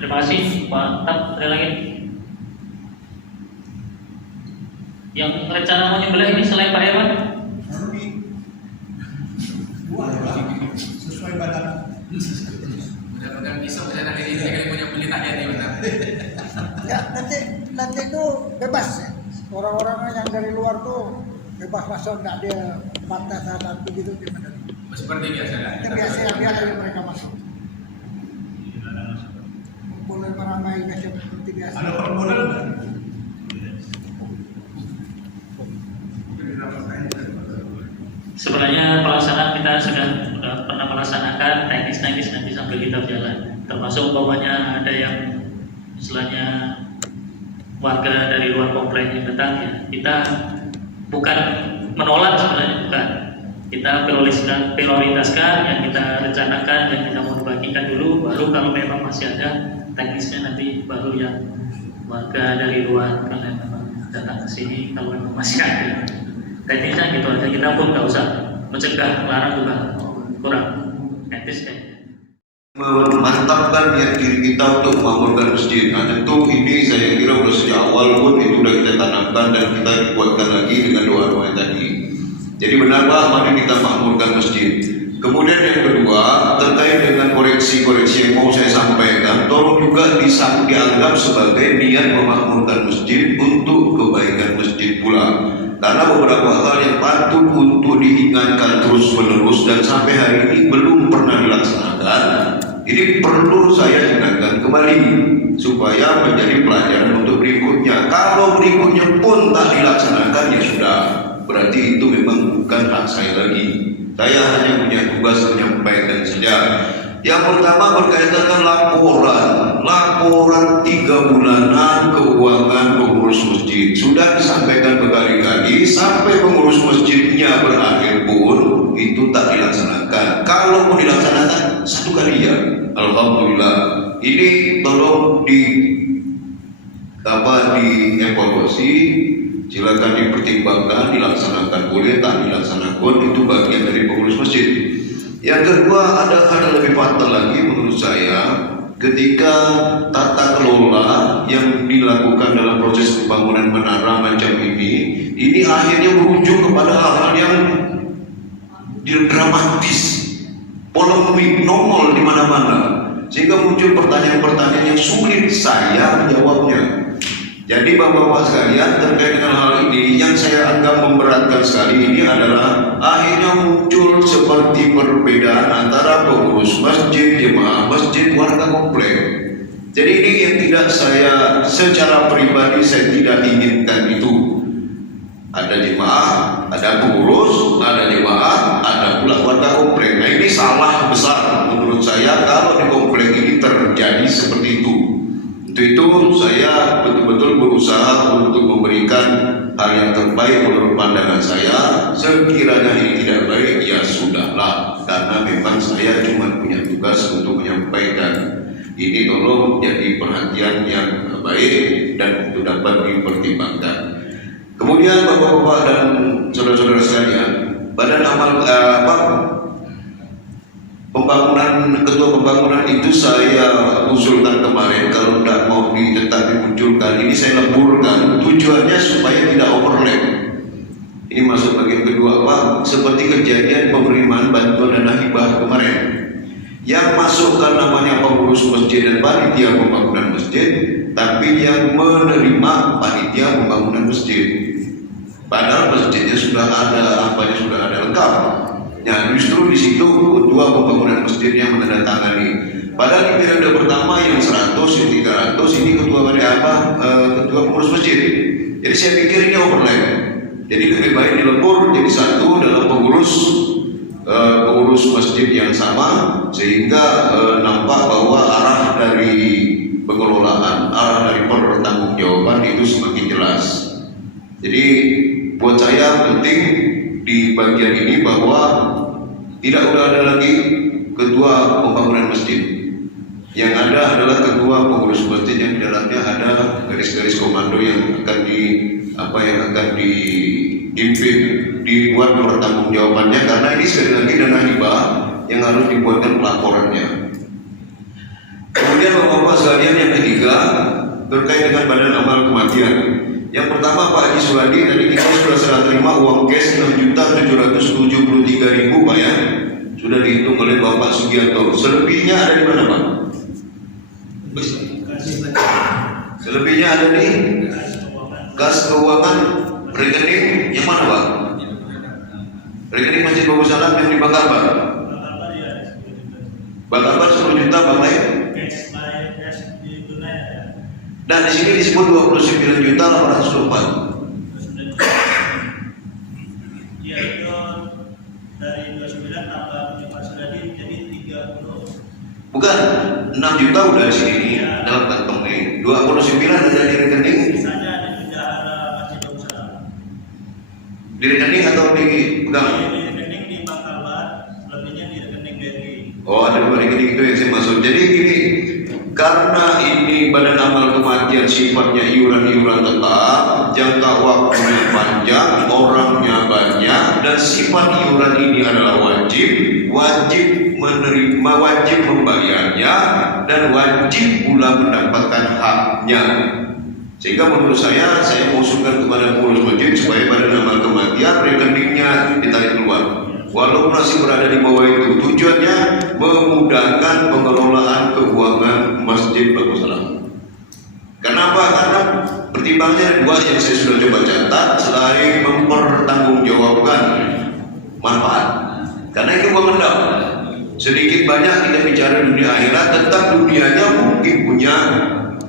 Terima kasih Pak Tat. Ada lagi yang rencana mau nyembelih ini selain Pak Herman? Sesuai badan. Mudah-mudahan bisa berjalan hari ini kali punya beli rakyat di mana. Ya, nanti itu bebas ya. Orang-orang yang dari luar tuh bebas masuk, nggak dia batas atau begitu gimana? Seperti biasa lah. Yang biasa biar mereka masuk. Boleh meramaikan seperti biasa. Ada permodalan nggak? Sebenarnya pelaksanaan kita sudah pernah melaksanakan teknis nanti sambil kita berjalan. Termasuk umpamanya ada yang istilahnya warga dari luar komplek yang datang, ya kita bukan menolak sebenarnya, bukan. Kita prioritaskan yang kita rencanakan dan kita mau bagikan dulu, baru kalau memang masih ada teknisnya nanti baru yang warga dari luar kalian memang datang ke sini kalau memang masih ada. Teknisnya gitu aja, kita pun nggak usah mencegah, melarang juga kurang etis kayaknya. Memantapkan niat diri kita untuk membangunkan masjid. Nah, tentu ini saya kira sudah sejak awal pun itu sudah kita tanamkan dan kita kuatkan lagi dengan doa-doa tadi. Jadi benar Pak, mari kita makmurkan masjid. Kemudian yang kedua, terkait dengan koreksi-koreksi yang mau saya sampaikan, tolong juga dianggap sebagai niat memakmurkan masjid untuk kebaikan masjid pula. Karena beberapa hal yang patut untuk diingatkan terus-menerus dan sampai hari ini belum pernah dilaksanakan. Ini perlu saya ingatkan kembali supaya menjadi pelajaran untuk berikutnya. Kalau berikutnya pun tak dilaksanakan, ya sudah, berarti itu memang bukan hak saya lagi. Saya hanya punya tugas menyampaikan saja. Yang pertama berkaitan dengan laporan 3 bulanan keuangan pengurus masjid. Sudah disampaikan berkali-kali, sampai pengurus masjidnya berakhir pun itu tak dilaksanakan. Kalau mau dilaksanakan 1 kali ya, alhamdulillah. Ini tolong dievaluasi, silakan dipertimbangkan, dilaksanakan boleh, tak dilaksanakan itu bagian dari pengurus masjid. Yang kedua, ada hal lebih fatal lagi menurut saya, ketika tata kelola yang dilakukan dalam proses pembangunan menara macam ini akhirnya berujung kepada hal-hal yang dramatis, polemik nongol di mana-mana, sehingga muncul pertanyaan-pertanyaan yang sulit saya menjawabnya. Jadi Bapak-Bapak sekalian, terkait dengan hal ini yang saya anggap memberatkan sekali ini adalah akhirnya muncul seperti perbedaan antara pengurus masjid, jemaah masjid, warga komplek. Jadi ini yang tidak saya secara pribadi saya tidak inginkan itu. Ada jemaah, ada pengurus, ada jemaah, ada pula warga komplek. Nah ini salah besar menurut saya kalau di komplek ini terjadi seperti itu. Itu saya betul-betul berusaha untuk memberikan hal yang terbaik menurut pandangan saya. Sekiranya ini tidak baik, ya sudahlah, karena memang saya cuma punya tugas untuk menyampaikan. Ini tolong jadi perhatian yang baik dan untuk dapat dipertimbangkan. Kemudian Bapak-bapak dan saudara-saudara sekalian, Badan Amal ketua pembangunan itu saya usulkan kemarin, kalau tidak mau tetap dimunculkan, ini saya leburkan, tujuannya supaya tidak overlap. Ini masuk bagian kedua Pak, seperti kejadian penerimaan bantuan dana hibah kemarin, yang masukkan namanya pengurus masjid dan panitia pembangunan masjid, tapi yang menerima panitia pembangunan masjid, padahal masjidnya sudah ada, apanya sudah ada lengkap. Ya, justru di situ ketua pembangunan masjidnya menandatangani. Padahal di periode pertama yang 100, yang 300 ini ketua ketua pengurus masjid. Jadi saya pikir ini overlap. Jadi lebih baik dilebur jadi satu dalam pengurus masjid yang sama, sehingga nampak bahwa arah dari pengelolaan, arah dari pertanggungjawaban itu semakin jelas. Jadi buat saya penting di bagian ini bahwa tidak udah ada lagi ketua pembangunan masjid. Yang ada adalah ketua pengurus masjid yang di dalamnya ada garis-garis komando yang akan dipimpin, dibuat pertanggungjawabannya, karena ini sekali lagi dana hibah yang harus dibuatkan pelaporannya. Kemudian Bapak-Bapak sekalian, yang ketiga terkait dengan badan amal kematian. Yang pertama Pak Haji Suwadi, tadi kita sudah serah terima uang cash 6.773.000 Pak ya, sudah dihitung oleh Bapak Sugianto. Selebihnya ada di mana Pak? Selebihnya ada di kas keuangan rekening yang mana Pak? Rekening Masjid Bagus Salam yang di Bang Akbar. Bang Akbar 10 juta, Bang lain. Dan di sini disebut 29.804. Iya, itu dari 29 tambah Pak Sudadi jadi 30. Bukan, 6 juta udah di sini dalam kantong nih. 29 ada di rekening. Misalnya ada bendahara Masjid Bagus Salam. Di rekening atau di pegang? Di rekening di Bang Akbar, selebihnya di rekening BRI. Oh, ada dua rekening itu yang saya maksud. Jadi gini, karena ini badan amal kematian sifatnya iuran-iuran tetap, jangka waktunya panjang, orangnya banyak, dan sifat iuran ini adalah wajib menerima, wajib membayarnya, dan wajib pula mendapatkan haknya. Sehingga menurut saya mau usulkan kepada pengurus masjid supaya badan amal kematian rekeningnya ditarik keluar. Walaupun masih berada di bawah itu, tujuannya memudahkan pengelolaan keuangan Masjid Bagus Salam. Kenapa? Karena pertimbangannya dua yang saya sudah coba catat, selain mempertanggungjawabkan manfaat. Karena itu uang endap. Sedikit banyak kita bicara dunia akhirat, tetap dunianya mungkin punya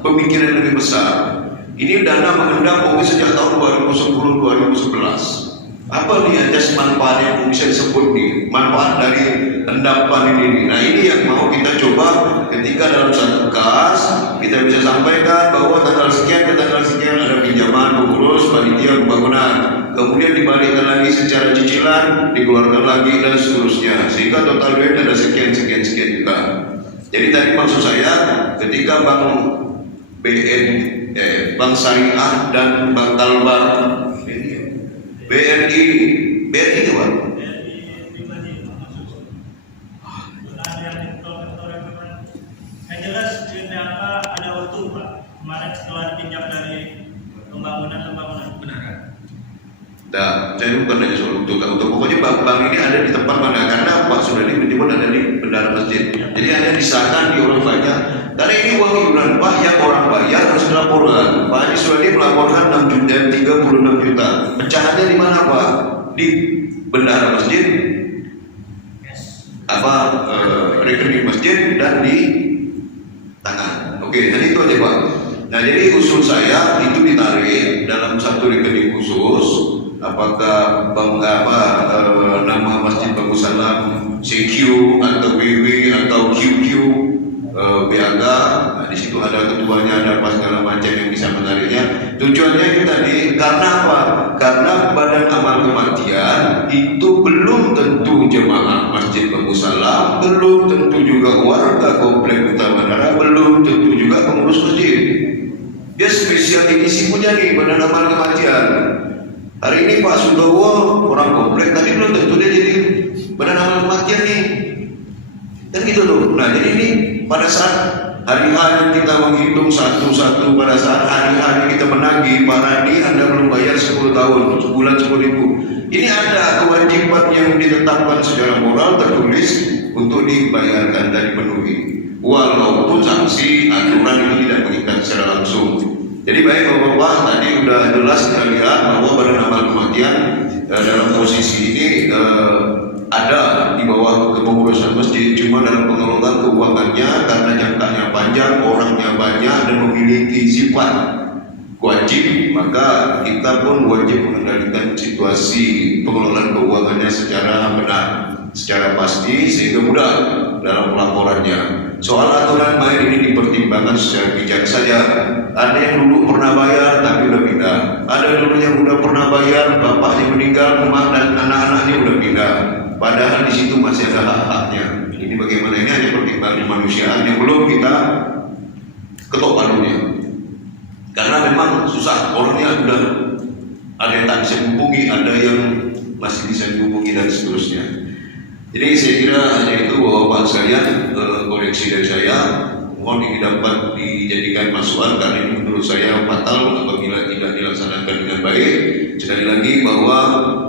pemikiran lebih besar. Ini dana mengendap mungkin sejak tahun 2010-2011. Apa nih ajas manfaat yang bisa disebut nih, manfaat dari endapan ini? Nah, ini yang mau kita coba ketika dalam satu kas kita bisa sampaikan bahwa tanggal sekian ke tanggal sekian ada pinjaman pengurus panitia pembangunan, kemudian dibalikkan lagi secara cicilan, dikeluarkan lagi dan seterusnya, sehingga total duit ada sekian juta. Jadi tadi maksud saya ketika Bank Syariah dan Bank Talbar, BRI itu Pak. Yang jelas ada waktu Pak. Kemarin setelah dipinjam dari pembangunan. Benar. Nah, saya bukan nanya soal untuk pokoknya bank ini ada di tempat mana, karena Pak Sudadi menyebut ada di bendara masjid. Jadi ada disahkan di orang banyak. Karena ini uang iuran Pak yang orang bayar harus dilaporkan. Pak Haji Sudadi melaporkan 36 juta. Pecahannya di mana Pak? Di bendara masjid, rekening masjid dan di tangan. Oke, jadi itu aja Pak. Nah, jadi usul saya itu ditarik dalam satu rekening khusus. Apakah nama Masjid Bagus Salam CQ atau WW atau QQ BAG, nah, di situ ada ketuanya, ada apa segala macam yang bisa menariknya. Tujuannya itu tadi, karena apa? Karena badan amal kematian itu belum tentu jemaah Masjid Bagus Salam, belum tentu juga warga komplek Utama Bandara, belum tentu juga pengurus masjid. Dia spesial edisi punya nih badan amal kematian. Hari ini Pak Sudowo orang komplek, tadi belum tentu dia jadi badan amal kematian nih. Dan gitu tuh. Nah, jadi ini pada saat hari-hari kita menghitung satu-satu, pada saat hari-hari kita menagih, Pak Radi Anda belum bayar 10 tahun, sebulan 10.000. Ini ada kewajiban yang ditetapkan secara moral tertulis untuk dibayarkan dan dipenuhi. Walaupun sanksi aturan itu tidak mengikat secara langsung. Jadi baik Bapak-Bapak, tadi sudah jelas kita lihat bahwa badan amal kematian dalam posisi ini ada di bawah kepengurusan masjid, cuma dalam pengelolaan keuangannya karena jangkanya panjang, orangnya banyak dan memiliki sifat wajib, maka kita pun wajib mengendalikan situasi pengelolaan keuangannya secara benar, secara pasti sehingga mudah dalam pelaporannya. Soal aturan main ini dipertimbangkan secara bijak saja. Ada yang dulu pernah bayar tapi udah pindah, ada dulu yang udah pernah bayar, bapaknya meninggal, rumah dan anak-anaknya udah pindah, padahal di situ masih ada hak-haknya. Ini bagaimana, ini hanya pertimbangan kemanusiaan yang belum kita ketok palunya. Karena memang susah, orangnya udah ada yang tak bisa dihubungi, ada yang masih bisa dihubungi dan seterusnya. Jadi saya kira hanya itu bahwa Pak sekalian, koreksi dari saya, mohon ini dapat dijadikan masukan karena ini menurut saya fatal apabila tidak dilaksanakan dengan baik. Sekali lagi bahwa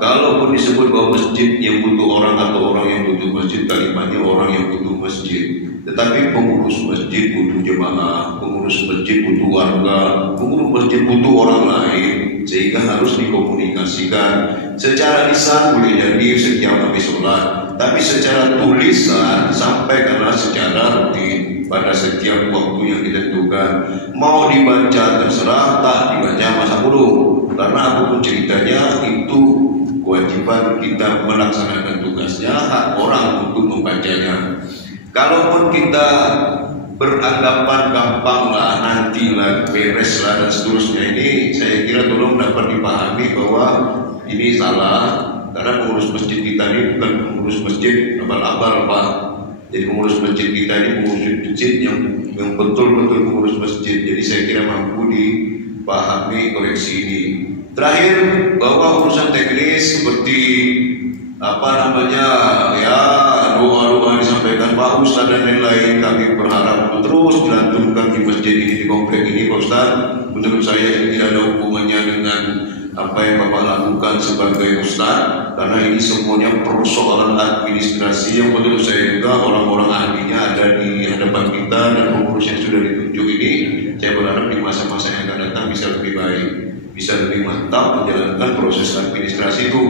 kalaupun disebut bahwa masjid yang butuh orang atau orang yang butuh masjid, kalimatnya orang yang butuh masjid. Tetapi pengurus masjid butuh jemaah, pengurus masjid butuh warga, pengurus masjid butuh orang lain, sehingga harus dikomunikasikan. Secara lisan boleh jadi setiap habis sholat, tapi secara tulisan sampaikanlah secara rutin pada setiap waktu yang ditentukan. Mau dibaca terserah, tak dibaca masa bodoh. Karena apapun ceritanya itu kewajiban kita melaksanakan tugasnya, hak orang untuk membacanya. Kalaupun kita beranggapan gampang lah, nanti lah, beres lah dan seterusnya, ini saya kira tolong dapat dipahami bahwa ini salah. Karena pengurus masjid kita ini bukan pengurus masjid abal-abal Pak. Jadi pengurus masjid kita ini pengurus masjid yang betul-betul pengurus masjid. Jadi saya kira mampu dipahami koreksi ini. Terakhir, bahwa urusan teknis seperti ya doa-doa disampaikan Pak Ustaz dan lain-lain, kami berharap terus dilantunkan di masjid ini, di komplek ini Pak Ustaz. Menurut saya ini tidak ada hubungannya dengan apa yang Bapak lakukan sebagai Ustaz, karena ini semuanya persoalan administrasi yang menurut saya juga orang-orang ahlinya ada di hadapan kita dan pengurus yang sudah ditunjuk ini. Saya berharap di masa-masa yang akan datang bisa lebih baik, bisa lebih mantap menjalankan proses administrasi itu.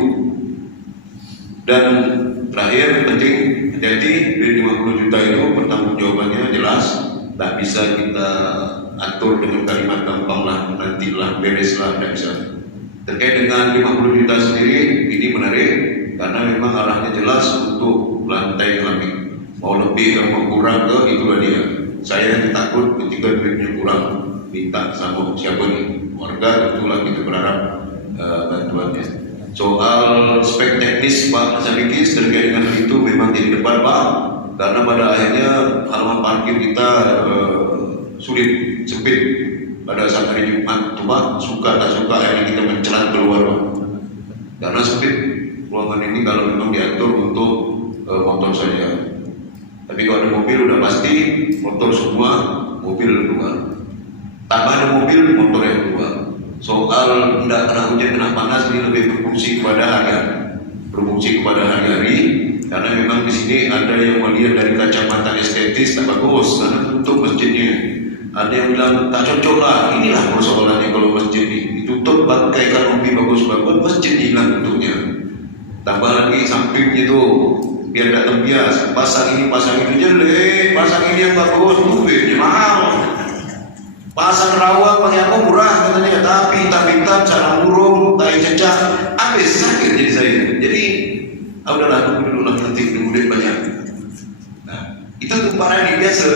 Dan terakhir penting, jadi dari 50 juta itu pertanggungjawabannya jelas, tak bisa kita atur dengan kalimat gampang lah, nantilah, bereslah, tidak bisa. Terkait dengan 50 juta sendiri, ini menarik karena memang arahnya jelas untuk lantai keramik. Mau lebih atau mau kurang ke itulah dia. Saya takut ketika duitnya kurang, minta sama siapa nih, warga, tentulah kita berharap bantuannya. Soal spek teknis Pak Sadikis terkait dengan itu memang jadi debat Pak, karena pada akhirnya halaman parkir kita sulit, sempit pada saat hari Jumat tuh Pak, suka tak suka akhirnya kita mencelat keluar Pak, karena sempit ruangan ini kalau memang diatur untuk motor saja. Tapi kalau ada mobil udah pasti motor semua, mobil keluar. Tambah ada mobil, motor yang keluar. Soal tidak kena hujan, kena panas ini lebih berfungsi kepada hari-hari, karena memang di sini ada yang melihat dari kacamata estetis tak bagus karena tutup masjidnya. Ada yang bilang tak cocok lah, inilah persoalannya kalau masjid ini ditutup pakai kanopi bagus-bagus, masjid hilang bentuknya. Tambah lagi sampingnya itu biar tak tembias, pasang ini jelek, pasang ini yang bagus, duitnya mahal. Pasang rawa pakai apa murah katanya, tapi hitam-hitam, cara murung, tai cecah, habis sakit jadi saya. Jadi, udahlah dulu lah, nanti kemudian banyak. Nah, itu tumpahan ini biasa.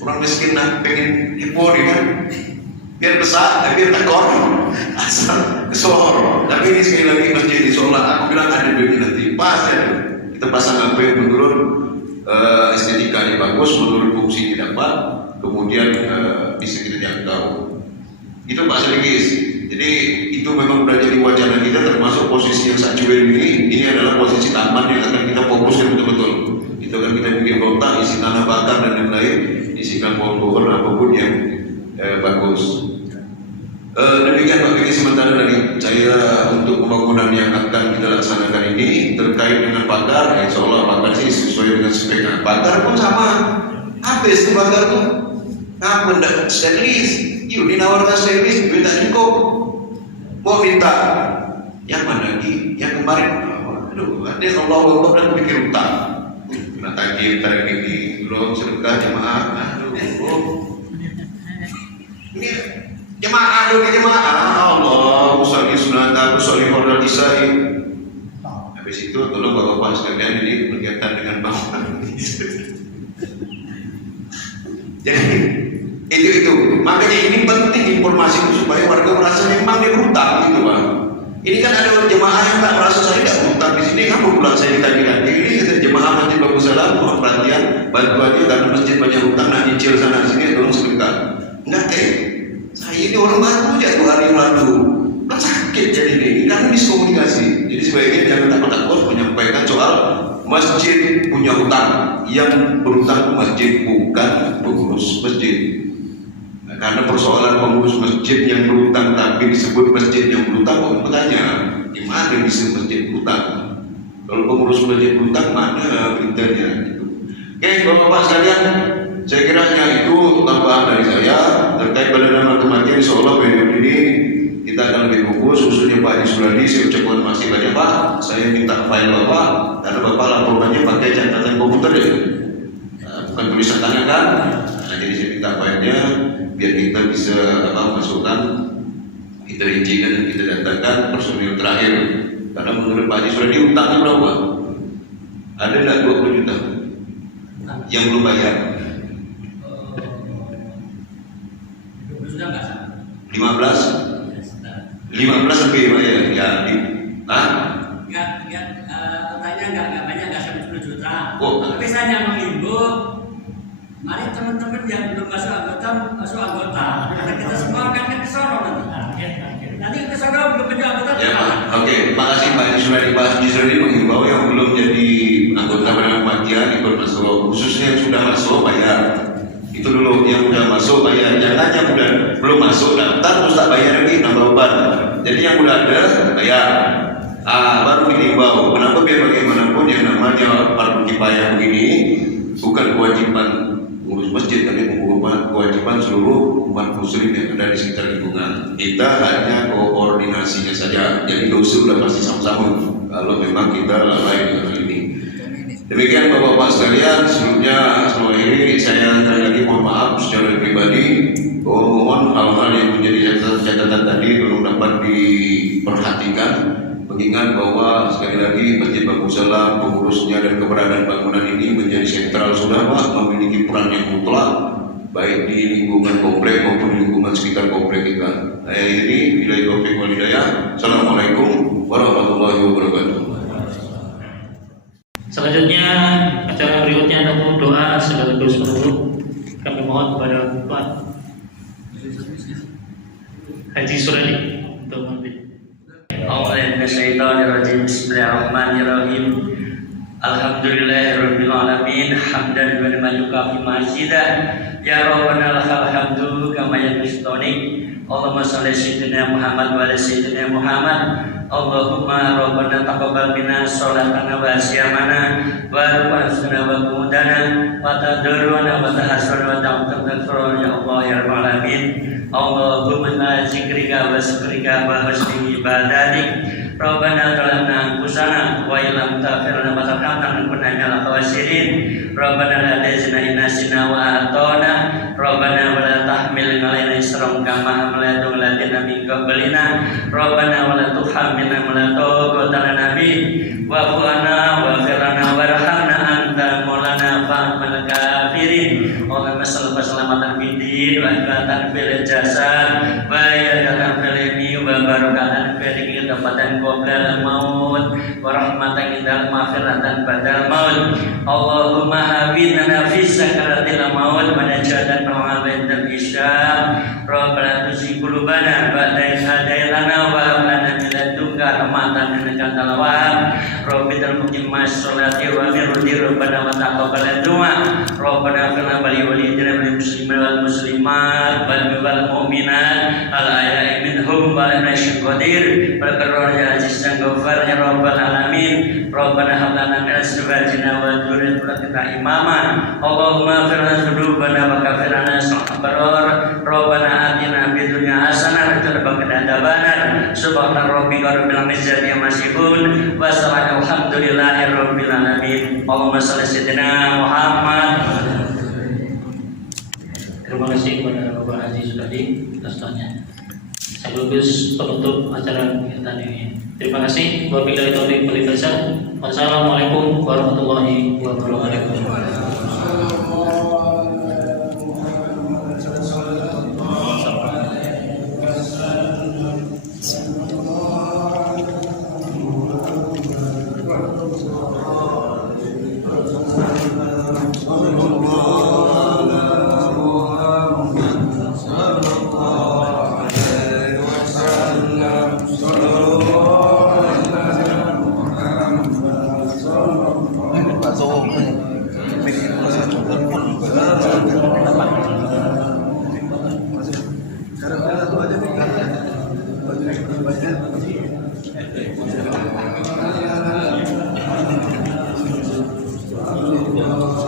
Orang miskin nak pengen hipor kan, biar besar, biar tekor, asal kesohor. Tapi ini sekali lagi masjid disolat, aku bilang ada duitnya nanti, pas ya. Kita pasang apa yang menurut estetikanya bagus, menurut fungsi dapat, kemudian bisa kita jangkau. Itu Pak Sadikis. Jadi itu memang sudah jadi wacana kita, termasuk posisi yang Sacuel ini adalah posisi taman yang akan kita fokuskan betul-betul. Itu akan kita bikin kotak, isi tanah bakar dan lain-lain, isikan pohon-pohon apapun yang bagus. Demikian Pak Begi sementara dari saya untuk pembangunan yang akan kita laksanakan ini. Terkait dengan pagar, insya Allah pagar sih sesuai dengan spek. Pagar pun sama, habis tuh pagar tuh. Nah, benda stainless, yuk dinawarkan stainless, duit tak cukup. Mau minta yang mana lagi? Yang kemarin Aduh, ada Allah Akbar dan pikir utang. Kena tagih tarik gigi, belum sedekah jemaah. Aduh, ini jemaah dulu jemaah. Allah, musalli sunat, musalli fardhu isya'i. Habis itu tolong bapak-bapak sekalian ini berkaitan dengan bangunan. Jadi itu makanya ini penting informasi itu supaya warga merasa memang dia berutang gitu Pak. Ini kan ada jemaah yang tak merasa saya tidak berutang di sini, kamu pulang saya ditagih nanti. Ini kata jemaah Masjid Bagus Salam mohon perhatian bantuannya karena masjid banyak hutang nak nyicil sana sini tolong sedekah. Enggak saya ini orang baru aja 2 hari yang lalu kan sakit jadi ini karena miskomunikasi. Jadi sebaiknya jangan takut-takut menyampaikan soal masjid punya hutang, yang berhutang ke masjid bukan pengurus masjid. Nah, karena persoalan pengurus masjid yang berhutang tapi disebut masjid yang berhutang, orang bertanya gimana bisa masjid berhutang? Kalau pengurus masjid berhutang mana beritanya? Gitu. Oke, bapak-bapak sekalian, saya kira itu tambahan dari saya terkait pada nama kematian. Insyaallah periode ini kita akan lebih fokus, khususnya Pak Haji Suradi. Saya ucapkan masih banyak Pak. Saya minta file Bapak karena Bapak laporannya pakai catatan komputer ya, bukan tulisan tangan kan. Nah, jadi saya minta filenya biar kita bisa masukkan, kita rincikan dan kita datangkan personil terakhir. Karena menurut Pak Haji Suradi utangnya berapa? Ada nggak 20 juta yang belum bayar? 15 lebih Pak ya di Katanya nggak banyak, nggak sampai 10 juta. Oh. Tapi saya hanya menghimbau, mari teman-teman yang belum masuk anggota. Karena kita semua akan ke sono nanti. Nanti ke sono belum menjadi anggota. Ya Pak. Oke, makasih Pak Haji Suradi. Pak Haji Suradi menghimbau yang belum jadi anggota pada kematian ikut masuk, khususnya yang sudah masuk bayar. Itu dulu yang udah masuk bayar, jangan yang udah belum masuk daftar terus tak bayar lagi nambah beban. Jadi yang udah ada bayar. Baru dihimbau. Kenapa biar bagaimanapun yang namanya fardu kifayah begini bukan kewajiban ngurus masjid, tapi merupakan kewajiban seluruh umat muslim yang ada di sekitar lingkungan. Kita hanya koordinasinya saja. Jadi dosa sudah pasti sama-sama kalau memang kita lalai dengan hal ini. Demikian Bapak-bapak sekalian, sebelumnya semua ini saya sekali lagi mohon maaf secara pribadi. Mohon hal-hal yang menjadi catatan tadi belum dapat diperhatikan. Mengingat bahwa sekali lagi Masjid Bagus Salam, pengurusnya dan keberadaan bangunan ini menjadi sentral sudah Pak, memiliki peran yang mutlak baik di lingkungan komplek maupun di lingkungan sekitar komplek kita. Saya ini billahi taufiq wal hidayah. Assalamualaikum warahmatullahi wabarakatuh. Selanjutnya acara berikutnya tentu doa sekaligus penutup. Kami mohon kepada Pak Haji Suradi untuk memimpin. Bismillahirrahmanirrahim. Alhamdulillahirabbil alamin, hamdan wa liman yukafi mazidah. Ya Rabbana lakal hamdu kama yanbaghi. Allahumma shalli sayyidina Muhammad wa ala sayyidina Muhammad. Allahumma Rabbana taqabbal minna sholatana wa siyamana wa rufa'na wa qudana wa tadarruna wa tahassurna wa ta'ammuna ya Allah ya rabbal alamin. Allahumma inna zikrika wa syukrika wa husni ibadatik. Rabbana zalamna anfusana wa illam taghfir lana wa tarhamna lanakunanna minal khasirin. Rabbana la tuzigh qulubana wa atana. Rabbana wa la tahmil 'alaina isran kama hamaltahu 'alal ladzina min qablina. Rabbana wa la tuhammilna ma la taqata lana bihi wa'fu 'anna waghfir lana warhamna anta maulana fa'mal kafirin. Allahumma shalli wa sallamatan fid din wa ikatan fil jasad wa iyatan fil ilmi wa barakatan fil dapatan qoblal maut wa rahmatan indal maghfiratan badal maut. Allahumma hawinna fi sakaratil maut wa najatan ma'al isya. Rabbana tuzigh qulubana ba'da idh hadaytana wa hab lana min ladunka rahmatan innaka antal wahhab. Rabbi tarhamna sholati wa mirdi rabbana wa taqabbal du'a. Rabbana qina bali walidina wal muslimin wal muslimat wal mu'minat al ahya'i minhum wal amwat qadir wal ya aziz dan ghafar ya rabbal alamin. Rabbana hab lana min azwajina wa dhurriyyatina imama. Allahumma ighfir lana dhunubana wa kaffir 'anna as-sabrar. Rabbana atina fid dunya hasanah wa fil akhirati qina adzabannar. Subhana rabbika rabbil izzati amma yasifun wa salamun alhamdulillahi rabbil alamin. Allahumma shalli sayyidina Muhammad. Terima kasih kepada Bapak Haji Sudadi atas tanya. Sekaligus penutup acara kegiatan ini. Terima kasih. Wabillahi taufiq wal hidayah. Wassalamualaikum warahmatullahi wabarakatuh. Alhamdulillah.